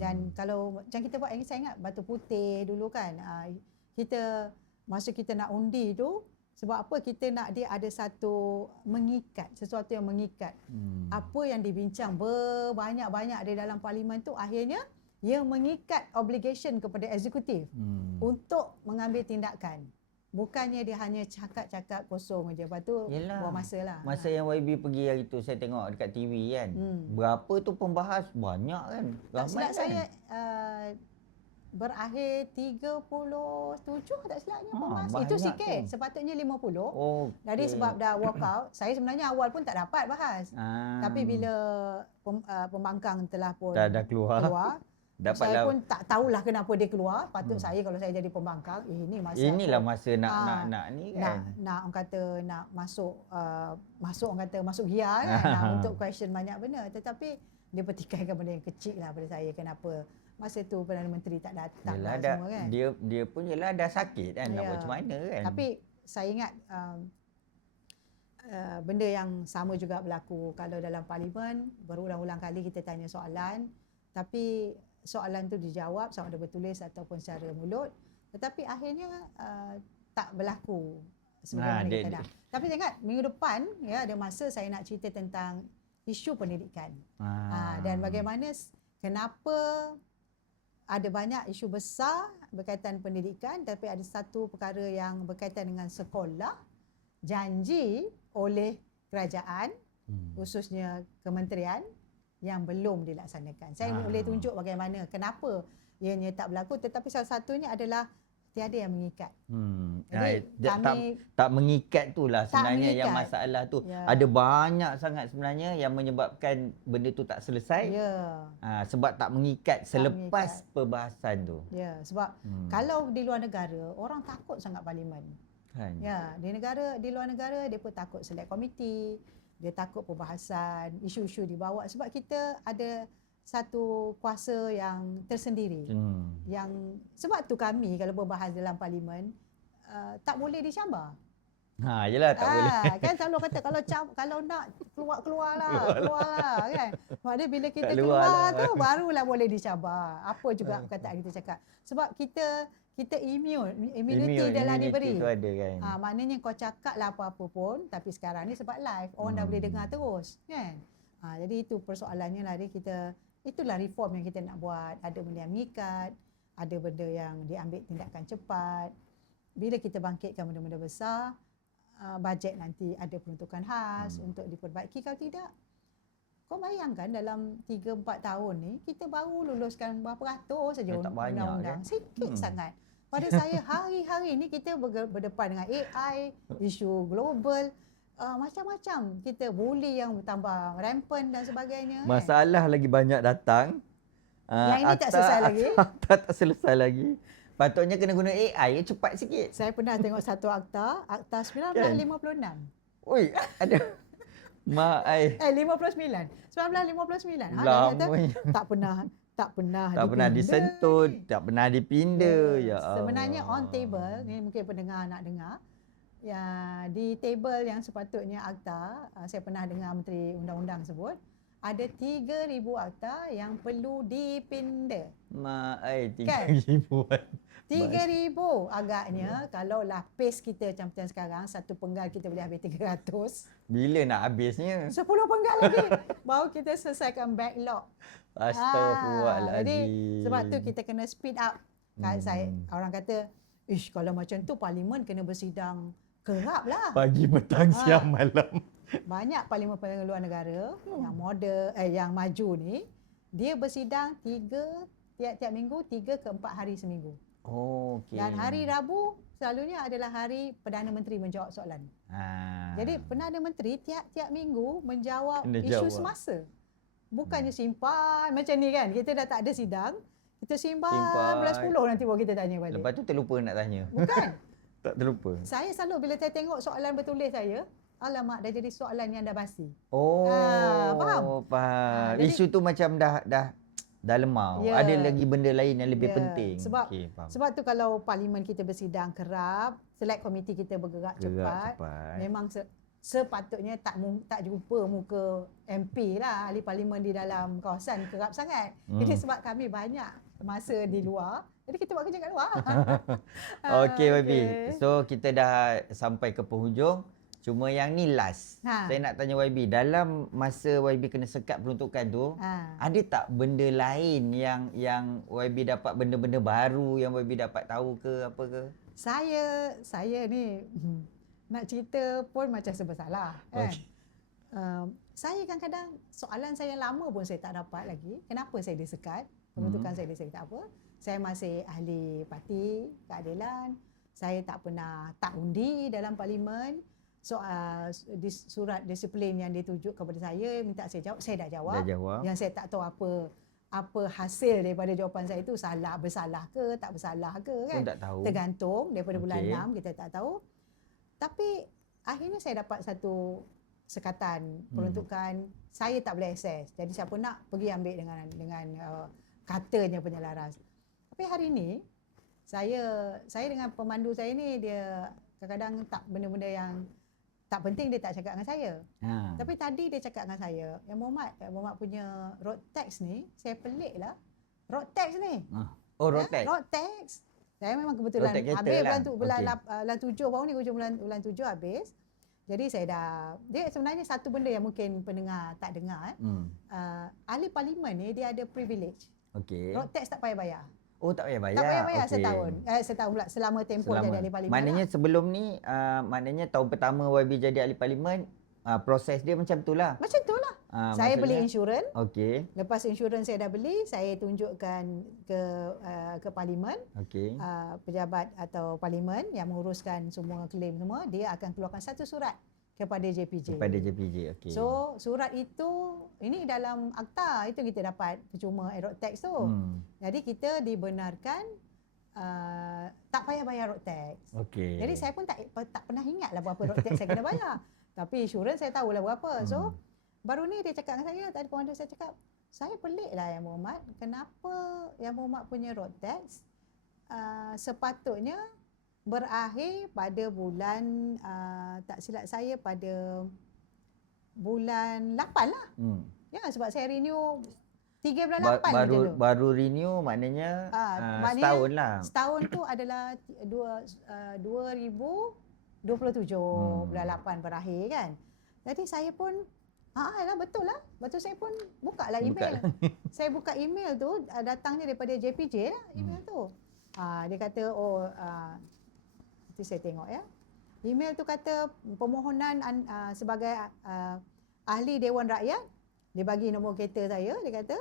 Dan kalau macam kita buat, saya ingat Batu Putih dulu kan, masa kita nak undi tu, sebab apa kita nak dia ada sesuatu yang mengikat. Apa yang dibincang berbanyak-banyak di dalam parlimen tu akhirnya ia mengikat obligation kepada eksekutif untuk mengambil tindakan. Bukannya dia hanya cakap-cakap kosong aja. Lepas tu buang masa lah. Masa yang YB pergi hari tu saya tengok dekat TV kan. Berapa tu pembahas? Banyak kan? Ramai kan? Saya berakhir 37 tak silapnya pembahas. Itu sikit. Sepatutnya 50. Jadi sebab dah walk out, saya sebenarnya awal pun tak dapat bahas. Tapi bila pembangkang telah pun dah keluar saya pun tak tahulah kenapa dia keluar. Patut saya kalau saya jadi pembangkang, inilah masa nak ni kan. Nak orang kata nak masuk orang kata masuk gear kan nak untuk question banyak benda. Tetapi dia pertikaikan benda yang kecil lah pada saya. Kenapa masa tu Perdana Menteri tak datang semua kan. Dia pun dah sakit kan, nak buat macam mana kan. Tapi saya ingat benda yang sama juga berlaku kalau dalam parlimen. Berulang-ulang kali kita tanya soalan, tapi soalan tu dijawab sama ada bertulis ataupun secara mulut, tetapi akhirnya tak berlaku sebagaimana kita dah. Tapi saya ingat minggu depan ada masa saya nak cerita tentang isu pendidikan. Dan bagaimana kenapa ada banyak isu besar berkaitan pendidikan, tapi ada satu perkara yang berkaitan dengan sekolah, janji oleh kerajaan, khususnya kementerian, yang belum dilaksanakan. Saya boleh tunjuk bagaimana, kenapa ianya tak berlaku, tetapi salah satunya adalah tiada yang mengikat. Jadi tak mengikat itulah sebenarnya yang masalah tu. Ada banyak sangat sebenarnya yang menyebabkan benda tu tak selesai. Sebab tak mengikat selepas perbahasan tu. Sebab kalau di luar negara orang takut sangat parlimen. Di luar negara dia pun takut select committee, dia takut perbahasan, isu-isu dibawa sebab kita ada satu kuasa yang tersendiri. Yang sebab tu kami kalau berbahas dalam parlimen tak boleh dicabar. Yelah tak boleh. Kan selalu kata kalau nak keluarlah kan. Maknanya bila kita keluar tu barulah boleh dicabar. Apa juga perkataan kita cakap. Sebab kita immunity adalah diberi. Itu ada kan. Maknanya kau cakap lah apa-apa pun, tapi sekarang ni sebab live orang dah boleh dengar terus kan. Jadi itu persoalannya lah, itulah reform yang kita nak buat. Ada benda yang mengikat, ada benda yang diambil tindakan cepat. Bila kita bangkitkan benda-benda besar, bajet nanti ada peruntukan khas untuk diperbaiki. Kalau tidak, kau bayangkan dalam 3-4 tahun ni kita baru luluskan berapa ratus saja undang-undang. Sikit sangat. Pada saya hari-hari ni kita berdepan dengan AI, isu global, macam-macam. Kita bully yang bertambah rampant dan sebagainya. Masalah lagi banyak datang. Yang ini tak selesai lagi. Tak selesai lagi. Patutnya kena guna AI cepat sikit. Saya pernah tengok satu akta 1956. Oi, ada. 1959. Tak pernah disentuh, tak pernah dipinda. Sebenarnya on table, ni mungkin pendengar nak dengar. Ya, di table yang sepatutnya akta, saya pernah dengar Menteri Undang-Undang sebut, ada 3,000 akta yang perlu dipinda. 3,000. 3,000 agaknya kalau lah pace kita macam sekarang, satu penggal kita boleh habis 300. Bila nak habisnya? 10 penggal lagi baru kita selesaikan backlog. Astagfirullahaladzim. Jadi sebab tu kita kena speed up. Orang kata, kalau macam tu parlimen kena bersidang kerap lah. Pagi, petang, siang, malam. Banyak parlimen luar negara yang yang maju ni, dia bersidang tiap minggu, 3 ke 4 hari seminggu. Okay. Dan hari Rabu selalunya adalah hari Perdana Menteri menjawab soalan. Ha. Jadi Perdana Menteri tiap-tiap minggu menjawab Kena isu jawab. semasa. Bukannya simpan macam ni kan. Kita dah tak ada sidang. Kita simpan Simpan. bulan 10 nanti baru kita tanya balik. Lepas tu terlupa nak tanya. Bukan. Tak terlupa. Saya selalu bila saya tengok soalan bertulis saya, alamak dah jadi soalan yang dah basi. Oh, faham? Faham. Jadi- Isu tu macam dah lemau. Ya. Ada lagi benda lain yang lebih Ya. penting. Sebab Okey, faham. sebab tu kalau parlimen kita bersidang kerap, select komiti kita bergerak Gerak cepat. Memang sepatutnya tak jumpa muka MP lah, ahli parlimen di dalam kawasan kerap sangat. Jadi sebab kami banyak masa di luar, jadi kita buat kerja kat luar. Okey, YB. okey. So, kita dah sampai ke penghujung. Cuma yang ni last. Ha. Saya nak tanya YB, dalam masa YB kena sekat peruntukan tu, ada tak benda lain yang YB dapat benda-benda baru yang YB dapat tahu ke apa ke? Saya ni nak cerita pun macam serba salah kan. Okey. Saya kadang-kadang soalan saya yang lama pun saya tak dapat lagi. Kenapa saya disekat? Peruntukan saya disekat tak apa. Saya masih ahli parti keadilan. Saya tak pernah tak undi dalam parlimen. Soal surat disiplin yang ditujuk kepada saya minta saya jawab, saya dah jawab. Dah jawab. Yang saya tak tahu apa hasil daripada jawapan saya itu, bersalah ke tak bersalah ke kan. Pun tak tahu. Tergantung daripada bulan Okey. 6 kita tak tahu. Tapi akhirnya saya dapat satu sekatan peruntukan saya tak boleh akses. Jadi siapa nak pergi ambil dengan katanya penyelaras. Tapi hari ini saya dengan pemandu saya ni, dia kadang-kadang tak benda-benda yang tak penting dia tak cakap dengan saya. Ha. Tapi tadi dia cakap dengan saya, yang Muhammad punya road tax ni, saya pelik lah. Road tax ni. Oh, road tax. Road tax. Saya memang kebetulan Road tax kereta habis lah. bulan 7 baru ni, hujung bulan 7 habis. Jadi saya dia sebenarnya satu benda yang mungkin pendengar tak dengar. Ahli parlimen ni dia ada privilege. Okey. Road tax tak payah bayar. Oh, tak payah bayar. Tak payah bayar Okey. setahun pula, selama tempoh jadi ahli parlimen. Maknanya sebelum ni, maknanya tahun pertama YB jadi ahli parlimen, proses dia macam tu lah. Macam tu lah. Saya beli insurans. Okey. Lepas insurans saya dah beli, saya tunjukkan ke parlimen. Okey. Pejabat atau parlimen yang menguruskan semua claim semua, dia akan keluarkan satu surat kepada JPJ. Kepada JPJ, okey. So surat itu, ini dalam akta itu kita dapat percuma road tax tu. Jadi kita dibenarkan tak payah bayar road tax. Okey. Jadi saya pun tak pernah ingat lah berapa road tax saya kena bayar. Tapi insurans saya tahulah berapa. So baru ni dia cakap dengan saya, tadi pemandu saya cakap, saya pelik lah Yang Berhormat, kenapa Yang Berhormat punya road tax sepatutnya berakhir pada bulan, tak silap saya pada bulan 8 lah. Ya, sebab saya renew 3 bulan 8 macam tu. Baru renew maknanya, setahun lah. Setahun tu adalah 2027 bulan 8 berakhir kan. Jadi saya pun lah betul lah. Betul, saya pun buka lah email. Saya buka email tu, datangnya daripada JPJ lah email tu. Dia kata nanti saya tengok ya. Email tu kata permohonan sebagai ahli Dewan Rakyat. Dia bagi nombor kereta saya, dia kata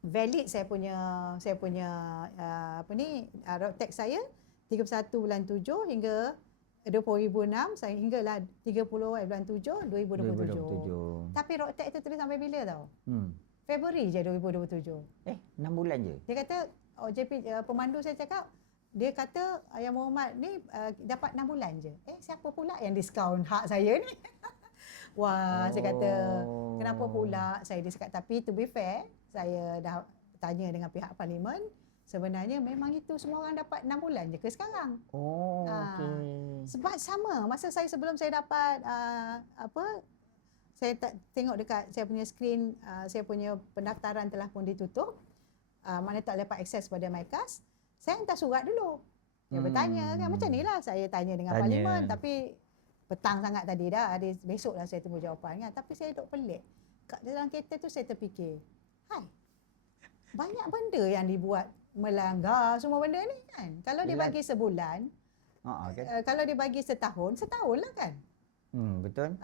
valid saya punya road tax saya 31 bulan 7 hingga 2006 hinggalah 30 bulan 7 2027. Tapi road tax tu tulis sampai bila tau? Februari je 2027. 6 bulan je. Dia kata pemandu saya cakap, dia kata Yang Berhormat ni dapat 6 bulan je. Siapa pula yang diskaun hak saya ni? Wah, saya kata kenapa pula saya disekat. Tapi to be fair, saya dah tanya dengan pihak parlimen, sebenarnya memang itu semua orang dapat 6 bulan je ke sekarang. Okey. Sebab sama masa sebelum saya dapat saya tengok dekat saya punya skrin, saya punya pendaftaran telah pun ditutup. Mana tak dapat akses pada MyKas. Saya hantar surat dulu. Dia bertanya kan, macam inilah saya tanya dengan parlimen, tapi petang sangat tadi dah. Besoklah saya tunggu jawapan kan. Tapi saya duduk pelik. Kat dalam kereta tu saya terfikir, banyak benda yang dibuat melanggar semua benda ni kan. Kalau dia bagi sebulan, kalau dia bagi setahun lah kan. Betul.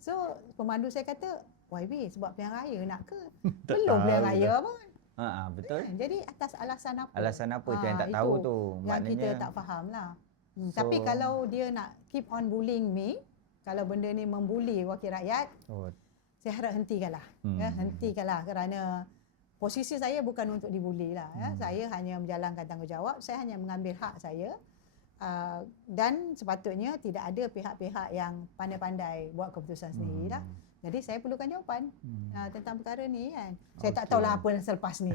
So pemandu saya kata, YB sebab pilihan raya nak ke? Belum pilihan raya pun. Betul. Jadi atas alasan apa? Alasan apa tu yang tak itu tahu tu. yang kita tak faham lah. Tapi kalau dia nak keep on bullying me, kalau benda ni membuli wakil rakyat, saya harap hentikanlah. Hentikanlah kerana posisi saya bukan untuk dibuli lah. Saya hanya menjalankan tanggungjawab, saya hanya mengambil hak saya. Dan sepatutnya tidak ada pihak-pihak yang pandai-pandai buat keputusan sendiri lah. Jadi saya perlukan jawapan tentang perkara ni kan. Saya tak tahulah apa yang selepas ni.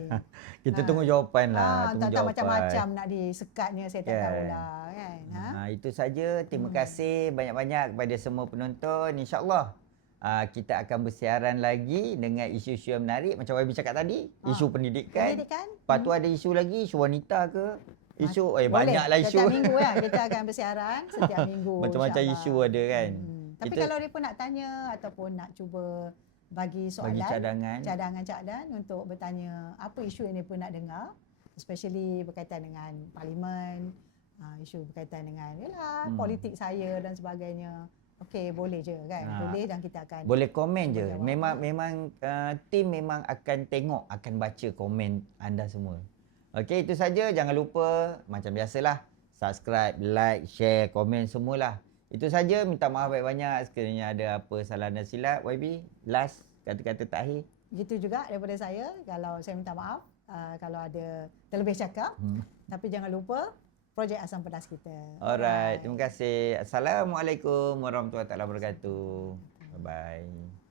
Kita tunggu jawapan lah. Tak tahu macam-macam nak disekatnya, saya tak tahulah kan. Itu saja. Terima kasih banyak-banyak kepada semua penonton. InsyaAllah kita akan bersiaran lagi dengan isu-isu yang menarik. Macam YB cakap tadi, isu pendidikan. Lepas tu ada isu lagi, isu wanita ke. Isu, banyaklah isu. Setiap minggu kan kita akan bersiaran setiap minggu. Macam-macam isu ada kan. Tapi kalau dia pun nak tanya ataupun nak cuba bagi soalan, cadangan untuk bertanya apa isu yang dia pun nak dengar, especially berkaitan dengan parlimen, isu berkaitan dengan politik saya dan sebagainya. Okey, boleh je kan. Boleh dan kita akan boleh komen je. Memang tim memang akan tengok, akan baca komen anda semua. Okey, itu saja. Jangan lupa macam biasalah, subscribe, like, share, komen semualah. Itu saja. Minta maaf banyak-banyak sekiranya ada apa salah dan silap. YB, last kata-kata terakhir. Gitu juga daripada saya. Kalau saya minta maaf kalau ada terlebih cakap. Tapi jangan lupa projek Asam Pedas kita. Alright, terima kasih. Assalamualaikum warahmatullahi wabarakatuh. Bye-bye.